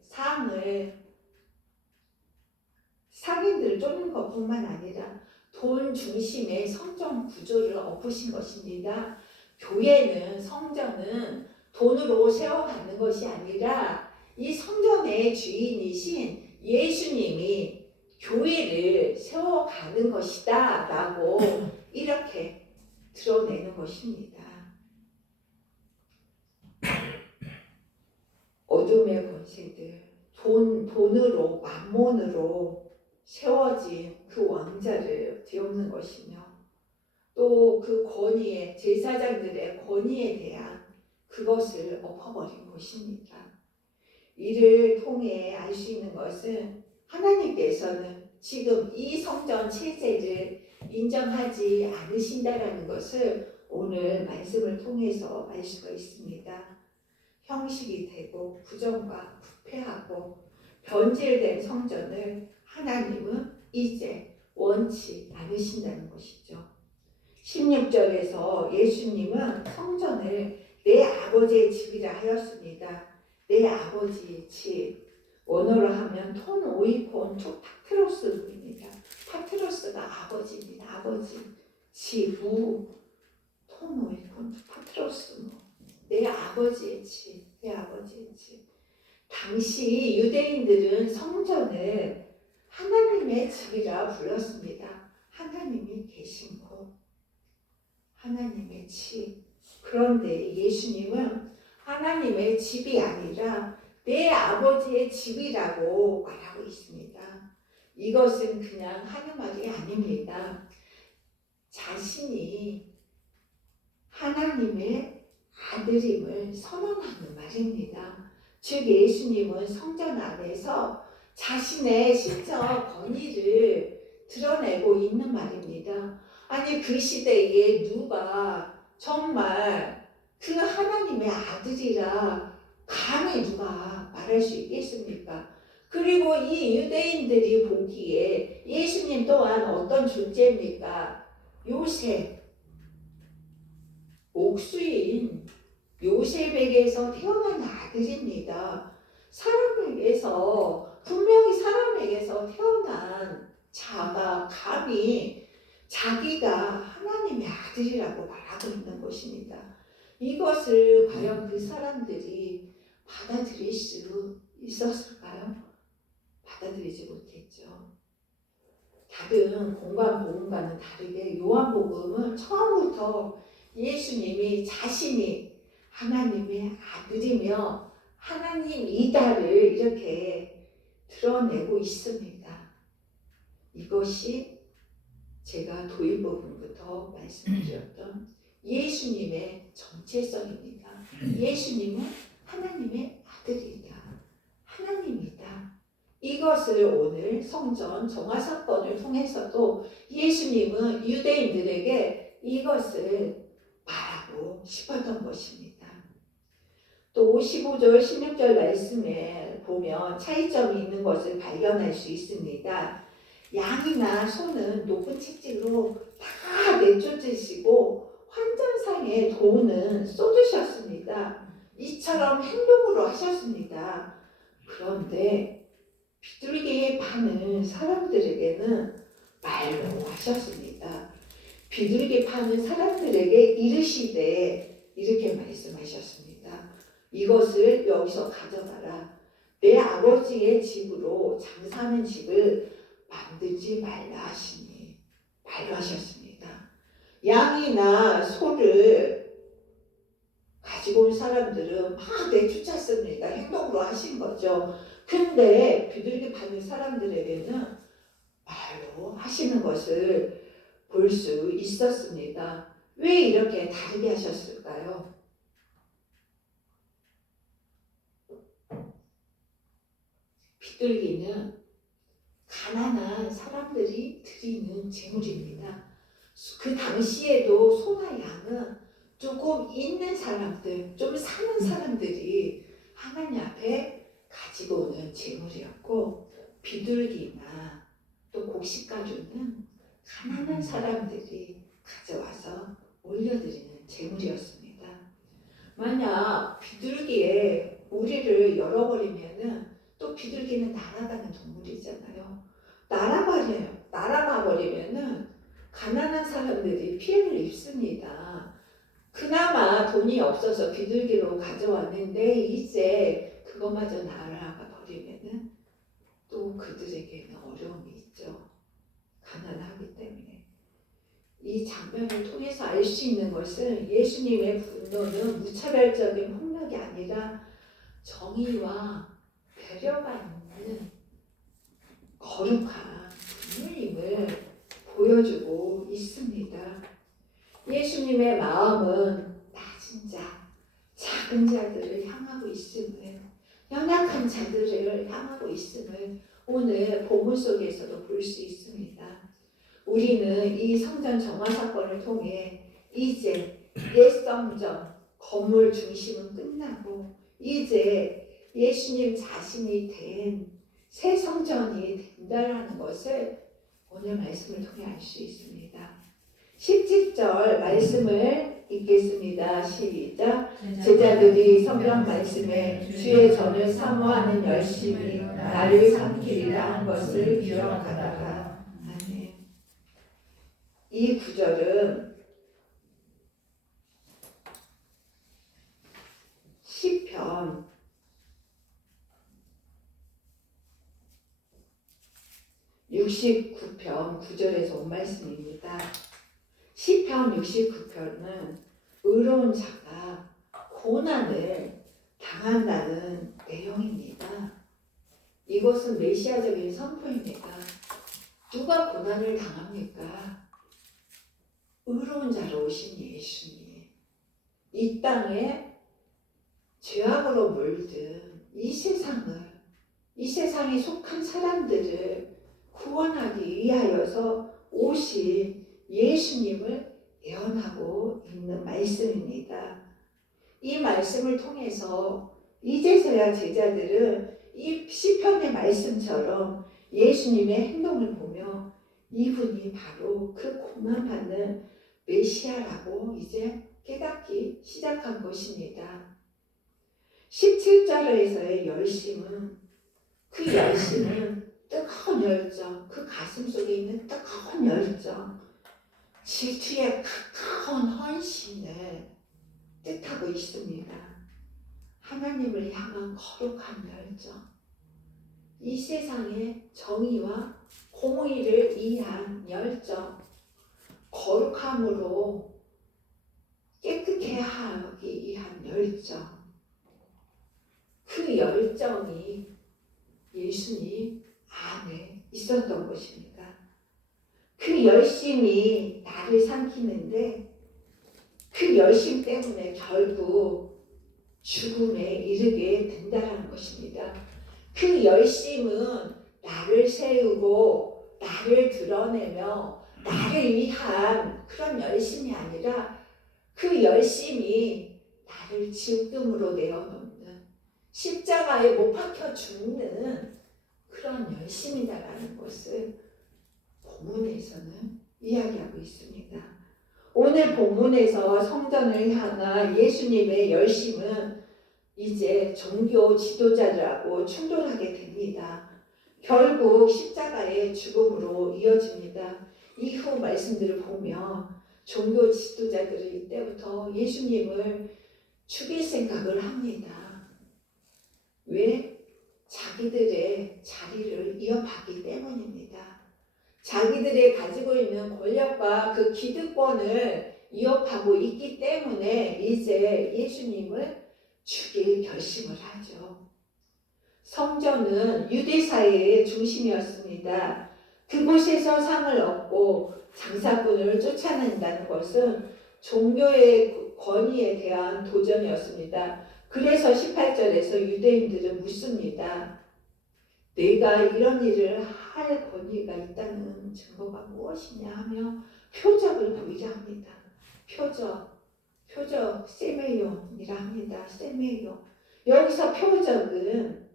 상인들을 쫓는 것뿐만 아니라 돈 중심의 성전 구조를 엎으신 것입니다. 교회는, 성전은 돈으로 세워가는 것이 아니라 이 성전의 주인이신 예수님이 교회를 세워가는 것이다 라고 이렇게 드러내는 것입니다. 어둠의 권세들, 돈으로, 만몬으로 세워진 그 왕자를 뒤엎는 것이며 또 그 권위에, 제사장들의 권위에 대한 그것을 엎어버린 것입니다. 이를 통해 알 수 있는 것은 하나님께서는 지금 이 성전 체제를 인정하지 않으신다라는 것을 오늘 말씀을 통해서 알 수가 있습니다. 형식이 되고 부정과 부패하고 변질된 성전을 하나님은 이제 원치 않으신다는 것이죠. 16절에서 예수님은 성전을 내 아버지의 집이라 하였습니다. 내 아버지의 집, 원어로 하면 톤 오이콘 툭 파트로스입니다. 파트로스가 아버지입니다. 아버지, 지부, 톤 오이콘 파트로스, 내 아버지의 집, 내 아버지의 집. 당시 유대인들은 성전을 하나님의 집이라 불렀습니다. 하나님이 계신 곳, 하나님의 집. 그런데 예수님은 하나님의 집이 아니라 내 아버지의 집이라고 말하고 있습니다. 이것은 그냥 하는 말이 아닙니다. 자신이 하나님의 아들임을 선언하는 말입니다. 즉 예수님은 성전 안에서 자신의 신적 권위를 드러내고 있는 말입니다. 아니 그 시대에 누가 정말 그 하나님의 아들이라 감히 누가 말할 수 있겠습니까? 그리고 이 유대인들이 보기에 예수님 또한 어떤 존재입니까? 요셉, 옥수인 요셉에게서 태어난 아들입니다. 분명히 사람에게서 태어난 자가 감히 자기가 하나님의 아들이라고 말하고 있는 것입니다. 이것을 과연 그 사람들이 받아들일 수 있었을까요? 받아들이지 못했죠. 다른 복음과는 다르게 요한복음은 처음부터 예수님이 자신이 하나님의 아들이며 하나님이다를 이렇게 드러내고 있습니다. 이것이 제가 도입부분부터 말씀드렸던 예수님의 정체성입니다. 예수님은 하나님의 아들이다. 하나님이다. 이것을 오늘 성전 정화 사건을 통해서도 예수님은 유대인들에게 이것을 말하고 싶었던 것입니다. 또 15절, 16절 말씀에 보면 차이점이 있는 것을 발견할 수 있습니다. 양이나 소는 높은 채찍으로 다 내쫓으시고 환전상의 돈은 쏟으셨습니다. 이처럼 행동으로 하셨습니다. 그런데 비둘기에 파는 사람들에게는 말로 하셨습니다. 비둘기 파는 사람들에게 이르시되 이렇게 말씀하셨습니다. 이것을 여기서 가져가라. 내 아버지의 집으로 장사하는 집을 만들지 말라 하시니 말로 하셨습니다. 양이나 소를 가지고 온 사람들은 막 내쫓았습니다. 행동으로 하신 거죠. 근데 비둘기 파는 사람들에게는 말로 하시는 것을 볼 수 있었습니다. 왜 이렇게 다르게 하셨을까요? 비둘기는 가난한 사람들이 드리는 제물입니다. 그 당시에도 소나 양은 조금 있는 사람들, 좀 사는 사람들이 하나님 앞에 가지고 오는 제물이었고, 비둘기나 또 곡식가루는 가난한 사람들이 가져와서 올려드리는 제물이었습니다. 만약 비둘기에 우리를 열어버리면은 또 비둘기는 날아가는 동물이잖아요. 날아가 버리면은 가난한 사람들이 피해를 입습니다. 그나마 돈이 없어서 비둘기로 가져왔는데 이제 그것마저 날아가 버리면은 또 그들에게는 어려움이 있죠. 가난하기 때문에. 이 장면을 통해서 알 수 있는 것은 예수님의 분노는 무차별적인 폭력이 아니라 정의와 배려가 있는 거룩한 분노임을 보여주고 있습니다. 예수님의 마음은 낮은 자, 작은 자들을 향하고 있음을, 연약한 자들을 향하고 있음을 오늘 본문 속에서도 볼 수 있습니다. 우리는 이 성전 정화 사건을 통해 이제 옛 성전 건물 중심은 끝나고 이제 예수님 자신이 된 새 성전이 된다라는 것을 오늘 말씀을 통해 알 수 있습니다. 17절 말씀을 읽겠습니다. 시작. 제자들이 성경 말씀에 주의 전을 사모하는 열심이 나를 삼키리라 한 것을 기억하다가. 아멘. 이 구절은 시편 69편 9절에서 온 말씀입니다. 시편 69편은 의로운 자가 고난을 당한다는 내용입니다. 이것은 메시아적인 선포입니다. 누가 고난을 당합니까? 의로운 자로 오신 예수님. 이 땅에 죄악으로 물든 이 세상에 속한 사람들을 구원하기 위하여서 오신 예수님을 예언하고 있는 말씀입니다. 이 말씀을 통해서 이제서야 제자들은 이 시편의 말씀처럼 예수님의 행동을 보며 이분이 바로 그 고난받는 메시아라고 이제 깨닫기 시작한 것입니다. 17절에서의 열심은 뜨거운 열정, 그 가슴 속에 있는 뜨거운 열정, 질투의 가까운 헌신을 뜻하고 있습니다. 하나님을 향한 거룩한 열정, 이 세상의 정의와 공의를 위한 열정, 거룩함으로 깨끗해 하기 위한 열정, 그 열정이 예수님 안에 있었던 것입니다. 그 열심이 나를 삼키는데 그 열심 때문에 결국 죽음에 이르게 된다는 것입니다. 그 열심은 나를 세우고 나를 드러내며 나를 위한 그런 열심이 아니라 그 열심이 나를 죽음으로 내어놓는 십자가에 못 박혀 죽는 그런 열심이다라는 것을 본문에서는 이야기하고 있습니다. 오늘 본문에서 성전을 향한 예수님의 열심은 이제 종교 지도자들하고 충돌하게 됩니다. 결국 십자가의 죽음으로 이어집니다. 이후 말씀들을 보면 종교 지도자들은 이때부터 예수님을 죽일 생각을 합니다. 왜? 자기들의 자리를 이어받기 때문입니다. 자기들이 가지고 있는 권력과 그 기득권을 이어받고 있기 때문에 이제 예수님을 죽일 결심을 하죠. 성전은 유대사회의 중심이었습니다. 그곳에서 상을 얻고 장사꾼을 쫓아낸다는 것은 종교의 권위에 대한 도전이었습니다. 그래서 18절에서 유대인들은 묻습니다. 내가 이런 일을 할 권위가 있다는 증거가 무엇이냐 하며 표적을 보이자 합니다. 표적 세메ion이라 합니다. 세메이온. 여기서 표적은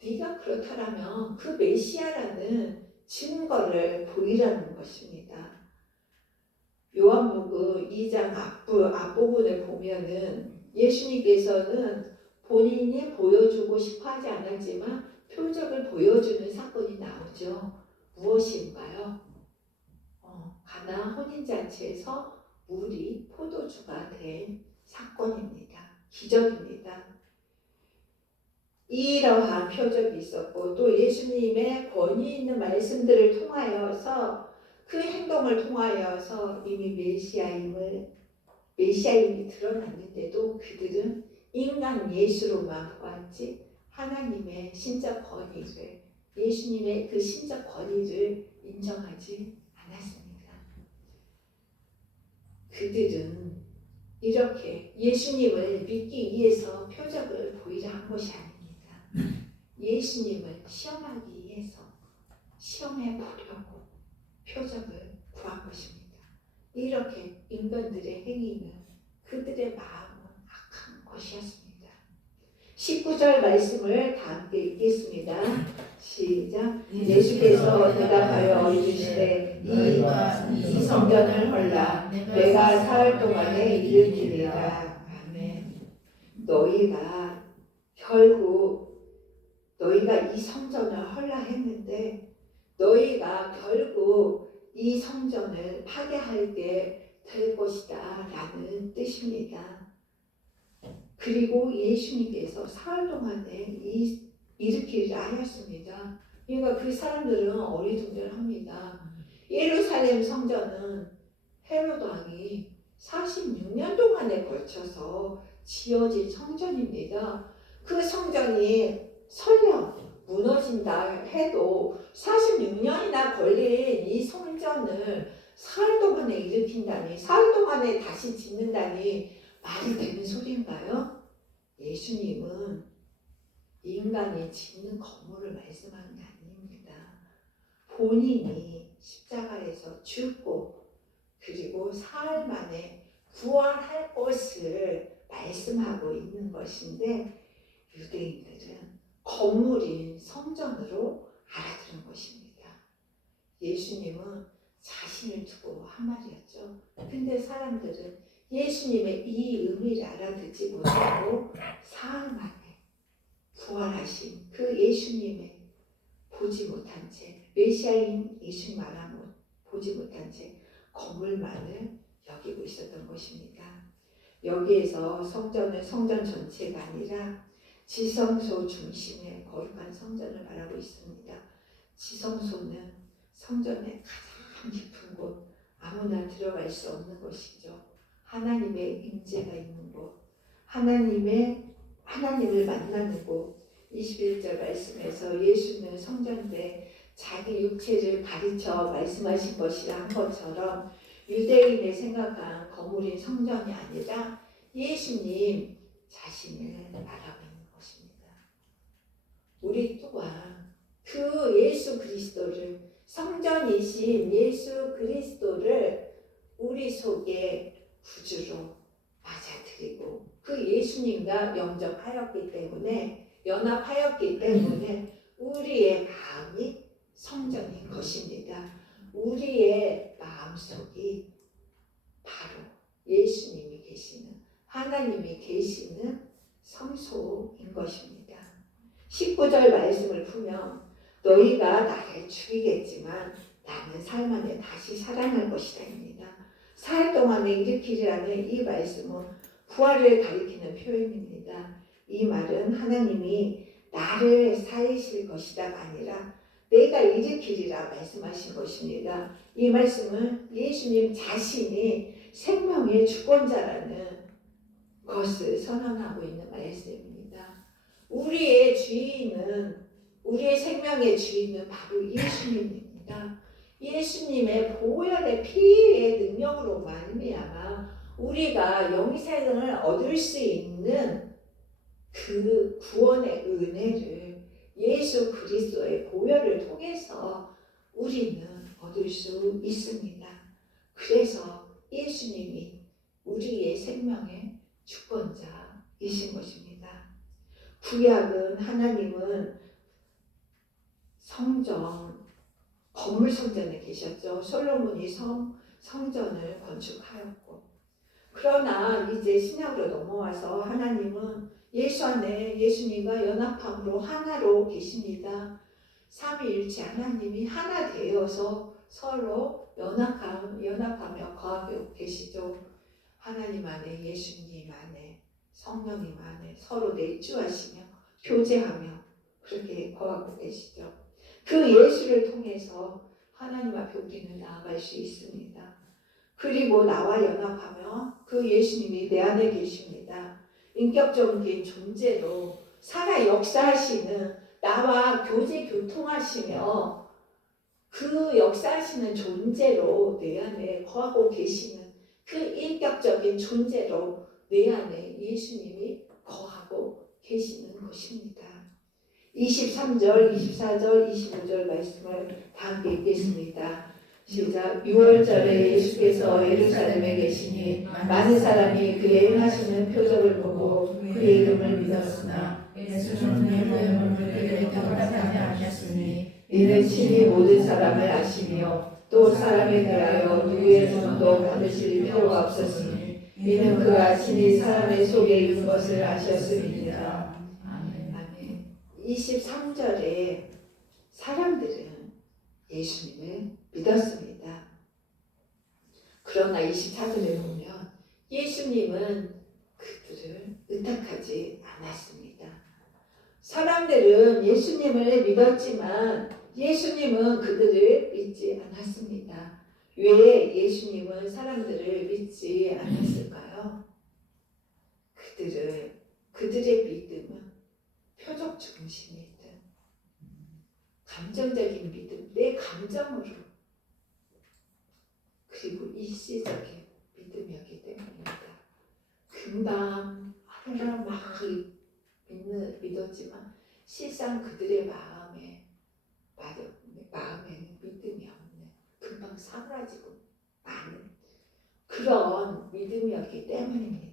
네가 그렇다라면 그 메시아라는 증거를 보이라는 것입니다. 요한복음 2장 앞부분을 보면은 예수님께서는 본인이 보여주고 싶어 하지 않았지만 표적을 보여주는 사건이 나오죠. 무엇인가요? 가나 혼인잔치에서 물이 포도주가 된 사건입니다. 기적입니다. 이러한 표적이 있었고 또 예수님의 권위 있는 말씀들을 통하여서 그 행동을 통하여서 이미 메시아임이 드러났는데도 그들은 인간 예수로만 보았지 하나님의 신적 권위를, 예수님의 그 신적 권위를 인정하지 않았습니다. 그들은 이렇게 예수님을 믿기 위해서 표적을 보이려 한 것이 아닙니다. 예수님을 시험하기 위해서 시험해 보려고 표적을 구한 것입니다. 이렇게 인간들의 행위는 그들의 마음은 악한 것이었습니다. 19절 말씀을 다 함께 읽겠습니다. 시작. 예수께서 대답하여 이르시되 너희가 이 성전을 헐라 내가 사흘 동안에 일으키리라. 아멘. 너희가 이 성전을 헐라 했는데 너희가 결국 이 성전을 파괴하게 될 것이다 라는 뜻입니다. 그리고 예수님께서 사흘 동안에 일으키리라 하였습니다. 그러니까 그 사람들은 어리둥절합니다. 예루살렘 성전은 헤롯 왕이 46년 동안에 걸쳐서 지어진 성전입니다. 그 성전이 설령 무너진다 해도 46년이나 걸린 이 성전을 사흘 동안에 일으킨다니, 사흘 동안에 다시 짓는다니 말이 되는 소리인가요? 예수님은 인간이 짓는 건물을 말씀하는 게 아닙니다. 본인이 십자가에서 죽고 그리고 사흘 만에 부활할 것을 말씀하고 있는 것인데 유대인들은 건물인 성전으로 알아들은 것입니다. 예수님은 자신을 두고 한 말이었죠. 근데 사람들은 예수님의 이 의미를 알아듣지 못하고 사흘 만에 부활하신 그 예수님의 보지 못한 채, 메시아인 예수님 말하면 보지 못한 채 건물만을 여기고 있었던 것입니다. 여기에서 성전은 성전 전체가 아니라 지성소 중심의 거룩한 성전을 말하고 있습니다. 지성소는 성전의 가장 깊은 곳, 아무나 들어갈 수 없는 것이죠. 하나님의 임재가 있는 곳, 하나님을 만나는 곳. 21절 말씀에서 예수는 성전에 자기 육체를 가르쳐 말씀하신 것이라 한 것처럼 유대인의 생각한 건물인 성전이 아니라 예수님 자신을 말하고 있는 것입니다. 우리 또한 그 예수 그리스도를, 성전이신 예수 그리스도를 우리 속에 구주로 맞아들이고 그 예수님과 영접하였기 때문에, 연합하였기 때문에 우리의 마음이 성전인 것입니다. 우리의 마음속이 바로 예수님이 계시는, 하나님이 계시는 성소인 것입니다. 19절 말씀을 보면 너희가 나를 죽이겠지만 나는 사흘 만에 다시 살아날 것이다입니다. 사흘 동안에 일으키리라는 이 말씀은 부활을 가리키는 표현입니다. 이 말은 하나님이 나를 살리실 것이다가 아니라 내가 일으키리라 말씀하신 것입니다. 이 말씀은 예수님 자신이 생명의 주권자라는 것을 선언하고 있는 말씀입니다. 우리의 주인은, 우리의 생명의 주인은 바로 예수님입니다. 예수님의 보혈의 피의 능력으로 말미암아 우리가 영생을 얻을 수 있는 그 구원의 은혜를 예수 그리스도의 보혈을 통해서 우리는 얻을 수 있습니다. 그래서 예수님이 우리의 생명의 주권자이신 것입니다. 구약은 하나님은 성전, 건물 성전에 계셨죠. 솔로몬이 성전을 건축하였고, 그러나 이제 신약으로 넘어와서 하나님은 예수 안에 예수님과 연합함으로 하나로 계십니다. 삼위일체 하나님이 하나 되어서 서로 연합하며 거하고 계시죠. 하나님 안에, 예수님 안에, 성령님 안에 서로 내주하시며 교제하며 그렇게 거하고 계시죠. 그 예수를 통해서 하나님 앞에 우리는 나아갈 수 있습니다. 그리고 나와 연합하며 그 예수님이 내 안에 계십니다. 인격적인 존재로 살아 역사하시는, 나와 교통하시며 그 역사하시는 존재로 내 안에 거하고 계시는 그 인격적인 존재로 내 안에 예수님이 거하고 계시는 것입니다. 23절, 24절, 25절 말씀을 다 함께 읽겠습니다. 시작. 6월절에 예수께서 예루살렘에 계시니 많은 사람이 그의 행하시는 표적을 보고 그의 이름을 믿었으나 예수는 그의 모형을 그들에게 허락하지 아니하였으니 친히 사람의 속에 있는 것을 아셨음이니라. 아멘. 아멘. 23절에 사람들은 예수님을 믿었습니다. 그러나 24절에 보면 예수님은 그들을 의탁하지 않았습니다. 사람들은 예수님을 믿었지만 예수님은 그들을 믿지 않았습니다. 왜 예수님은 사람들을 믿지 않았을까요? 그들의 믿음은 표적 중심의 믿음, 감정적인 믿음, 내 감정으로, 그리고 일시적인 믿음이었기 때문입니다. 금방 하루나 막 믿었지만 실상 그들의 마음에는 믿음이 없는, 금방 사그라지고 마는 그런 믿음이었기 때문입니다.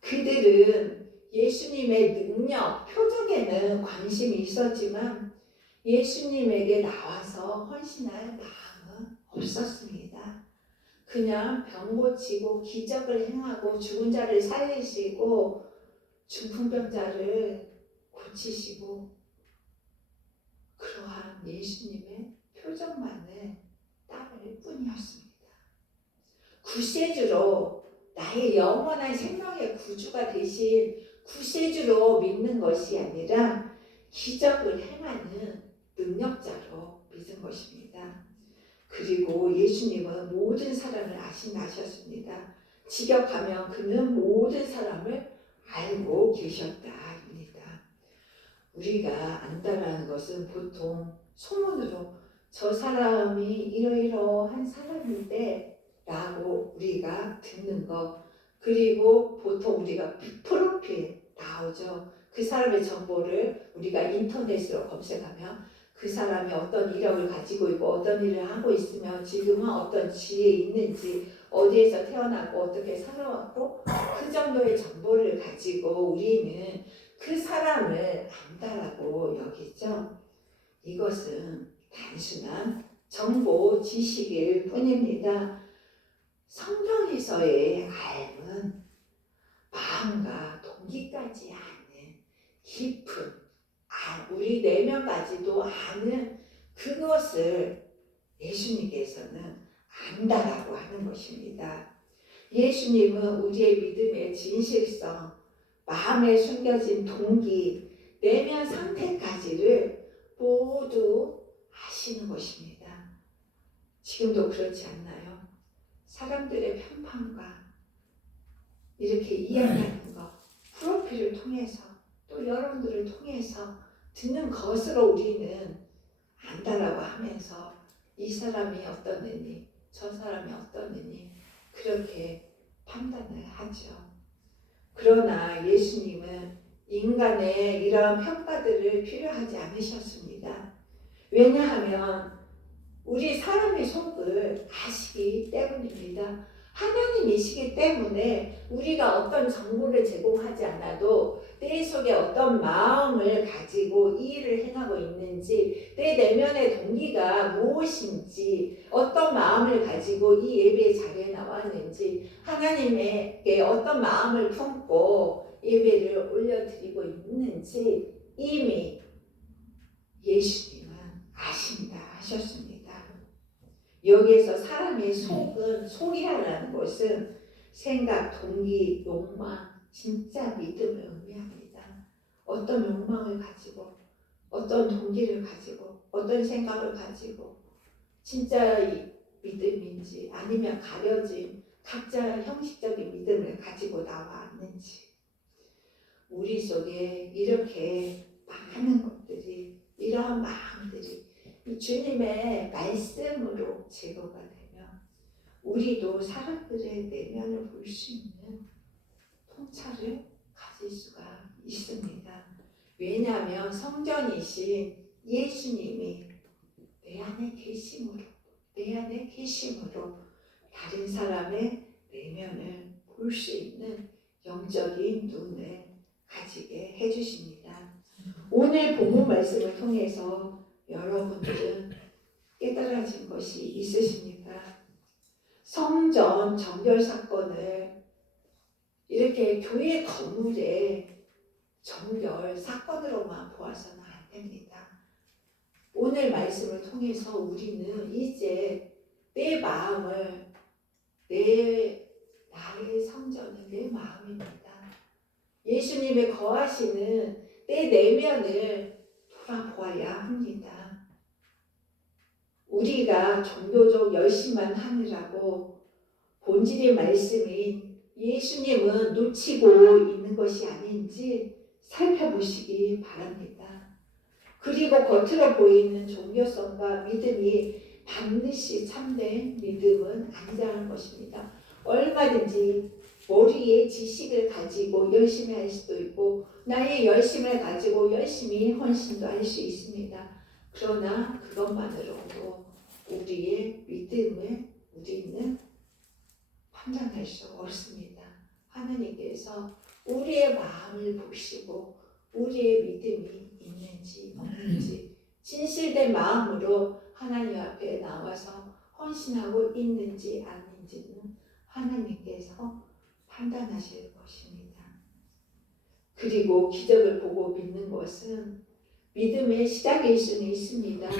그들은 예수님의 능력, 표적에는 관심이 있었지만 예수님에게 나와서 헌신할 마음은 없었습니다. 그냥 병 고치고 기적을 행하고 죽은 자를 살리시고 중풍병자를 고치시고 그러한 예수님의 표적만을 따를 뿐이었습니다. 구세주로 나의 영원한 생명의 구주가 되신 구세주로 믿는 것이 아니라 기적을 행하는 능력자로 믿은 것입니다. 그리고 예수님은 모든 사람을 아신다셨습니다. 직역하면 그는 모든 사람을 알고 계셨다입니다. 우리가 안다라는 것은 보통 소문으로 저 사람이 이러이러한 사람인데 라고 우리가 듣는 것, 그리고 보통 우리가 프로필 나오죠. 그 사람의 정보를 우리가 인터넷으로 검색하면 그 사람이 어떤 이력을 가지고 있고 어떤 일을 하고 있으며 지금은 어떤 지위에 있는지, 어디에서 태어나고 어떻게 살아왔고 그 정도의 정보를 가지고 우리는 그 사람을 안다라고 여기죠. 이것은 단순한 정보 지식일 뿐입니다. 성경에서의 알은 마음과 동기까지 아는 깊은 우리 내면까지도 아는 그것을 예수님께서는 안다라고 하는 것입니다. 예수님은 우리의 믿음의 진실성, 마음에 숨겨진 동기, 내면 상태까지를 모두 아시는 것입니다. 지금도 그렇지 않나요? 사람들의 편판과 이렇게 이야기하는 것, 프로필을 통해서 또 여러분들을 통해서 듣는 것으로 우리는 안다라고 하면서 이 사람이 어떠느니 저 사람이 어떠느니 그렇게 판단을 하죠. 그러나 예수님은 인간의 이러한 평가들을 필요하지 않으셨습니다. 왜냐하면 우리 사람의 속을 아시기 때문입니다. 하나님이시기 때문에 우리가 어떤 정보를 제공하지 않아도 내 속에 어떤 마음을 가지고 이 일을 행하고 있는지, 내 내면의 동기가 무엇인지, 어떤 마음을 가지고 이 예배 자리에 나왔는지, 하나님에게 어떤 마음을 품고 예배를 올려드리고 있는지 이미 예수님은 아신다 하셨습니다. 여기에서 사람의 속이라는 것은 생각, 동기, 욕망, 진짜 믿음을 의미합니다. 어떤 욕망을 가지고, 어떤 동기를 가지고, 어떤 생각을 가지고 진짜 믿음인지 아니면 가려진 각자 형식적인 믿음을 가지고 나왔는지, 우리 속에 이렇게 많은 것들이, 이러한 마음들이 주님의 말씀으로 제거가 되면 우리도 사람들의 내면을 볼 수 있는 통찰을 가질 수가 있습니다. 왜냐하면 성전이신 예수님이 내 안에 계심으로 다른 사람의 내면을 볼 수 있는 영적인 눈을 가지게 해주십니다. 오늘 본문 말씀을 통해서 여러분들은 깨달아진 것이 있으십니까? 성전 정결 사건을 이렇게 교회 건물의 정결 사건으로만 보아서는 안 됩니다. 오늘 말씀을 통해서 우리는 이제 내 마음을, 나의 성전은 내 마음입니다. 예수님의 거하시는 내 내면을 돌아보아야 합니다. 우리가 종교적 열심만 하느라고 본질의 말씀인 예수님은 놓치고 있는 것이 아닌지 살펴보시기 바랍니다. 그리고 겉으로 보이는 종교성과 믿음이 반드시 참된 믿음은 아니라는 것입니다. 얼마든지 머리에 지식을 가지고 열심히 할 수도 있고 나의 열심을 가지고 열심히 헌신도 할 수 있습니다. 그러나 그것만으로도 우리의 믿음을 우리는 판단할 수 없습니다. 하나님께서 우리의 마음을 보시고 우리의 믿음이 있는지 없는지 진실된 마음으로 하나님 앞에 나와서 헌신하고 있는지 아닌지는 하나님께서 판단하실 것입니다. 그리고 기적을 보고 믿는 것은 믿음의 시작일 수는 있습니다.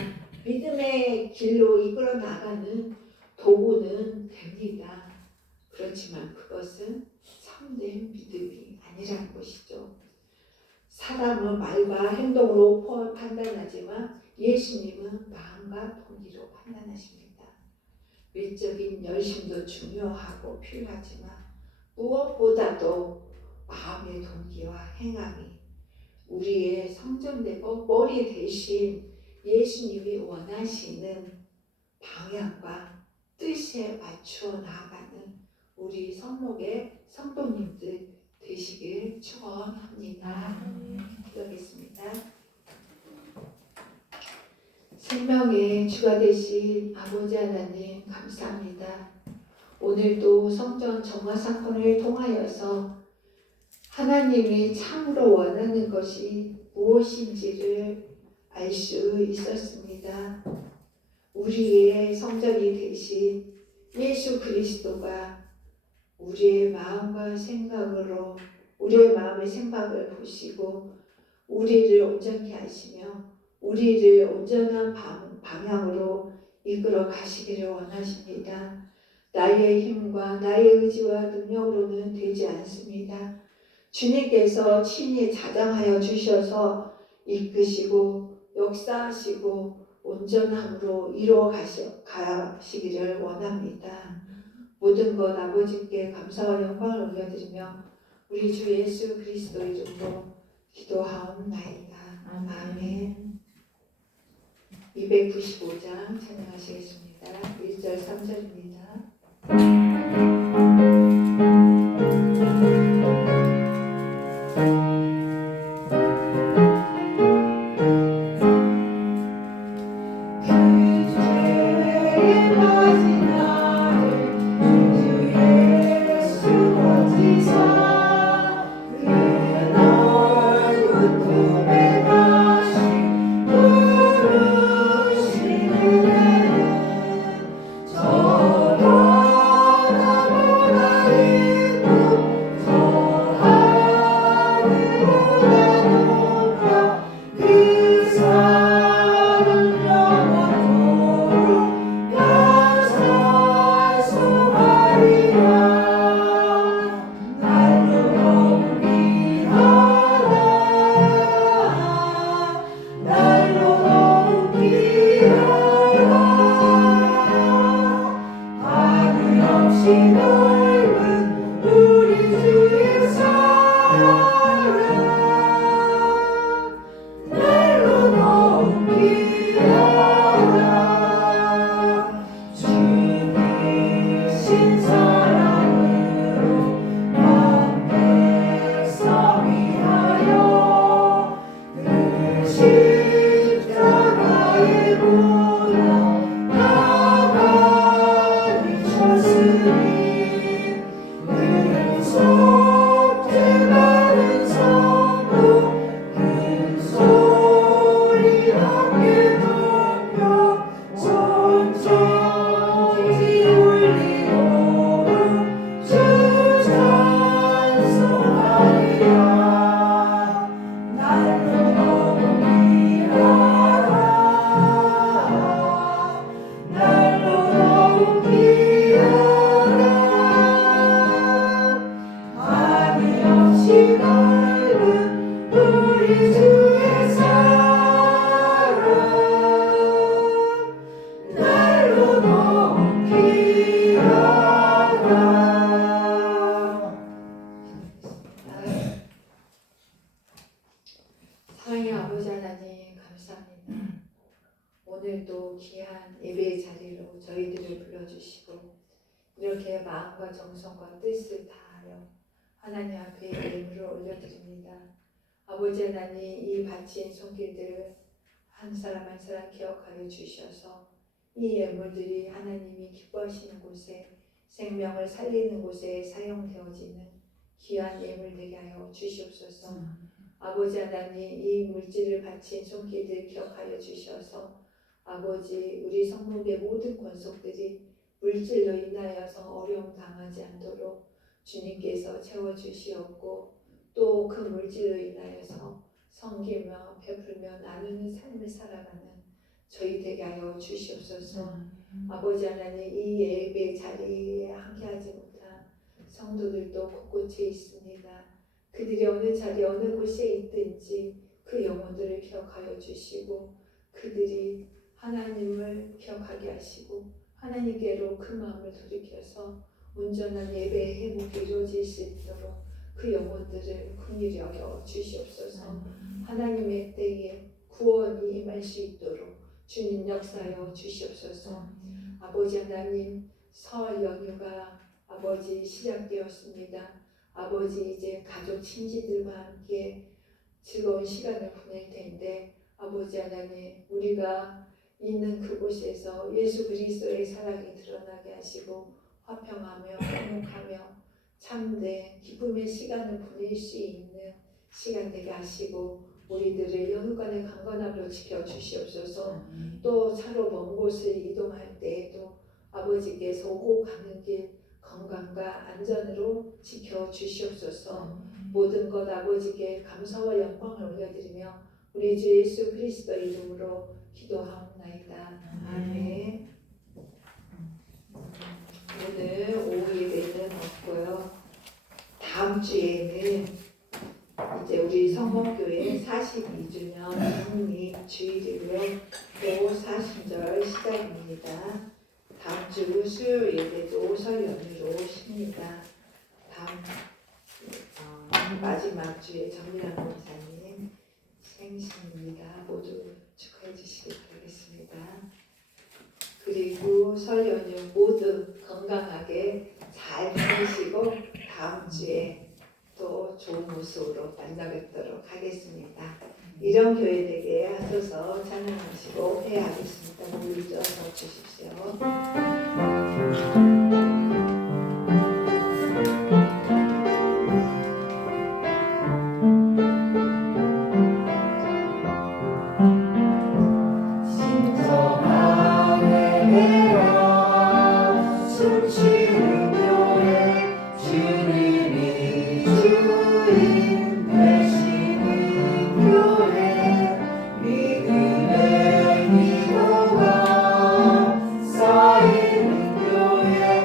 믿음의 길로 이끌어 나가는 도구는 됩니다. 그렇지만 그것은 참된 믿음이 아니라는 것이죠. 사람은 말과 행동으로 판단하지만 예수님은 마음과 동기로 판단하십니다. 외적인 열심도 중요하고 필요하지만 무엇보다도 마음의 동기와 행함이 우리의 성전되고 머리 대신 예수님이 원하시는 방향과 뜻에 맞추어 나아가는 우리 성목의 성도님들 되시길 축원합니다. 기도하겠습니다. 생명의 주가 되신 아버지 하나님 감사합니다. 오늘도 성전 정화 사건을 통하여서 하나님이 참으로 원하는 것이 무엇인지를 알 수 있었습니다. 우리의 성전이 되신 예수 그리스도가 우리의 마음과 생각으로 우리의 마음의 생각을 보시고 우리를 온전케 하시며 우리를 온전한 방향으로 이끌어 가시기를 원하십니다. 나의 힘과 나의 의지와 능력으로는 되지 않습니다. 주님께서 친히 자장하여 주셔서 이끄시고 역사하시고 온전함으로 이루어 가시기를 원합니다. 모든 것 아버지께 감사와 영광을 올려드리며 우리 주 예수 그리스도 이름으로 기도하옵나이다. 아멘. 295장 찬양하시겠습니다. 1절 3절입니다. 저 오직 닮은 우리 주의 사랑 날로 높이려다. 사랑의 아버지 하나님 감사합니다. 오늘도 귀한 예배의 자리로 저희들을 불러주시고 이렇게 마음과 정성과 뜻을 다하여 하나님 앞에 예물을 올려드립니다. 아버지 하나님 이 바친 손길들을 한 사람 한 사람 기억하여 주셔서 이 예물들이 하나님이 기뻐하시는 곳에 생명을 살리는 곳에 사용되어지는 귀한 예물 되게 하여 주시옵소서. 아버지 하나님 이 물질을 바친 손길들 기억하여 주셔서 아버지 우리 성목의 모든 권속들이 물질로 인하여서 어려움 당하지 않도록 주님께서 채워주시옵고 또 그 물질로 인하여서 섬기며 베풀며 나누는 삶을 살아가는 저희 되게 하여 주시옵소서. 아버지 하나님 이 예배 자리에 함께하지 못한 성도들도 곳곳에 있습니다. 그들이 어느 자리 어느 곳에 있든지 그 영혼들을 기억하여 주시고 그들이 하나님을 기억하게 하시고 하나님께로 그 마음을 돌이켜서 온전한 예배의 회복이 이루어질 수 있도록 그 영혼들을 긍휼히 여겨 주시옵소서. 하나님의 때에 구원이 임할 수 있도록 주님 역사하여 주시옵소서. 아버지 하나님 설 연휴가 아버지 시작되었습니다. 아버지 이제 가족 친지들과 함께 즐거운 시간을 보낼 텐데 아버지 하나님 우리가 있는 그곳에서 예수 그리스도의 사랑이 드러나게 하시고 화평하며 화목하며 참된 기쁨의 시간을 보낼 수 있는 시간 되게 하시고 우리들을 연휴간의 강건함으로 지켜주시옵소서. 또 차로 먼 곳을 이동할 때에도 아버지께서 오고 가는 길 건강과 안전으로 지켜주시옵소서. 모든 것 아버지께 감사와 영광을 올려드리며 우리 주 예수 그리스도 이름으로 기도하옵나이다. 아멘. 오늘 오후 예배는 없고요. 다음 주에는 이제 우리 성목교회 42주년 국립 주일이고요. 또 사순절 시작입니다. 다음 주 수요일 예배도 설 연휴로 쉽니다. 다음 마지막 주에 정민환 목사님 생신입니다. 모두 축하해 주시기 바라겠습니다. 그리고 설 연휴 모두 건강하게 잘 보내시고 다음 주에 또 좋은 모습으로 만나 뵙도록 하겠습니다. 이런 교회 되게 하셔서 찬양하시고 회하겠습니다. 물러서 주십시오. 믿음의 기도가 쌓이는 교회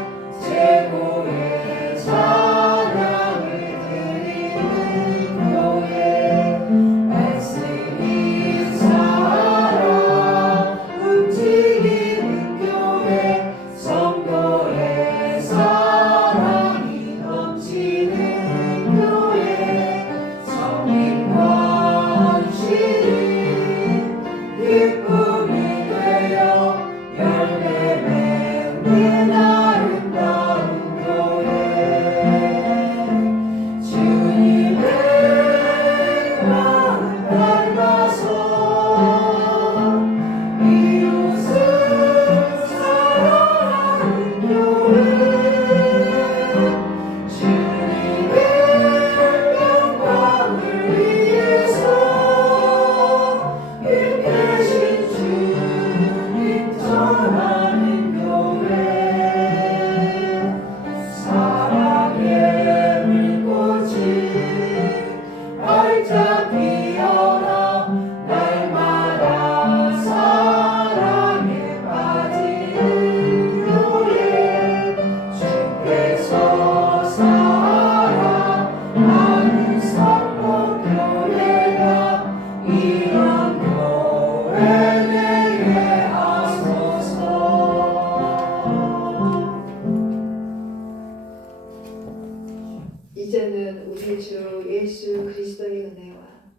주 예수 그리스도의 은혜와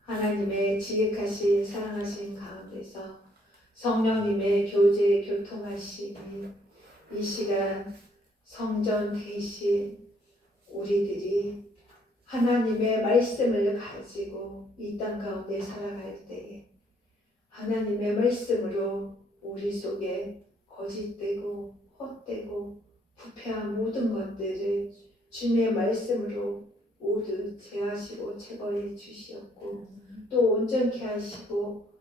하나님의 지극하신 사랑하신 가운데서 성령님의 교제 교통하심이 이 시간 성전 대신 우리들이 하나님의 말씀을 가지고 이 땅 가운데 살아갈 때에 하나님의 말씀으로 우리 속에 거짓되고 헛되고 부패한 모든 것들을 주님의 말씀으로 모두 제하시고 제거해 주시었고 또 온전케 하시고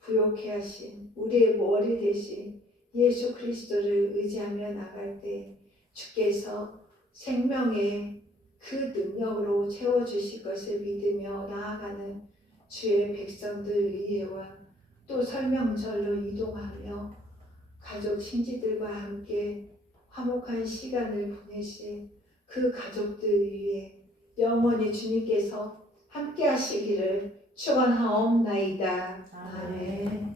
부욕케 하신 우리의 머리 대신 예수 그리스도를 의지하며 나갈 때 주께서 생명의 그 능력으로 채워주실 것을 믿으며 나아가는 주의 백성들 위에와 또 설명절로 이동하며 가족 친지들과 함께 화목한 시간을 보내실 그 가족들 위해 영원히 주님께서 함께 하시기를 축원하옵나이다. 아멘.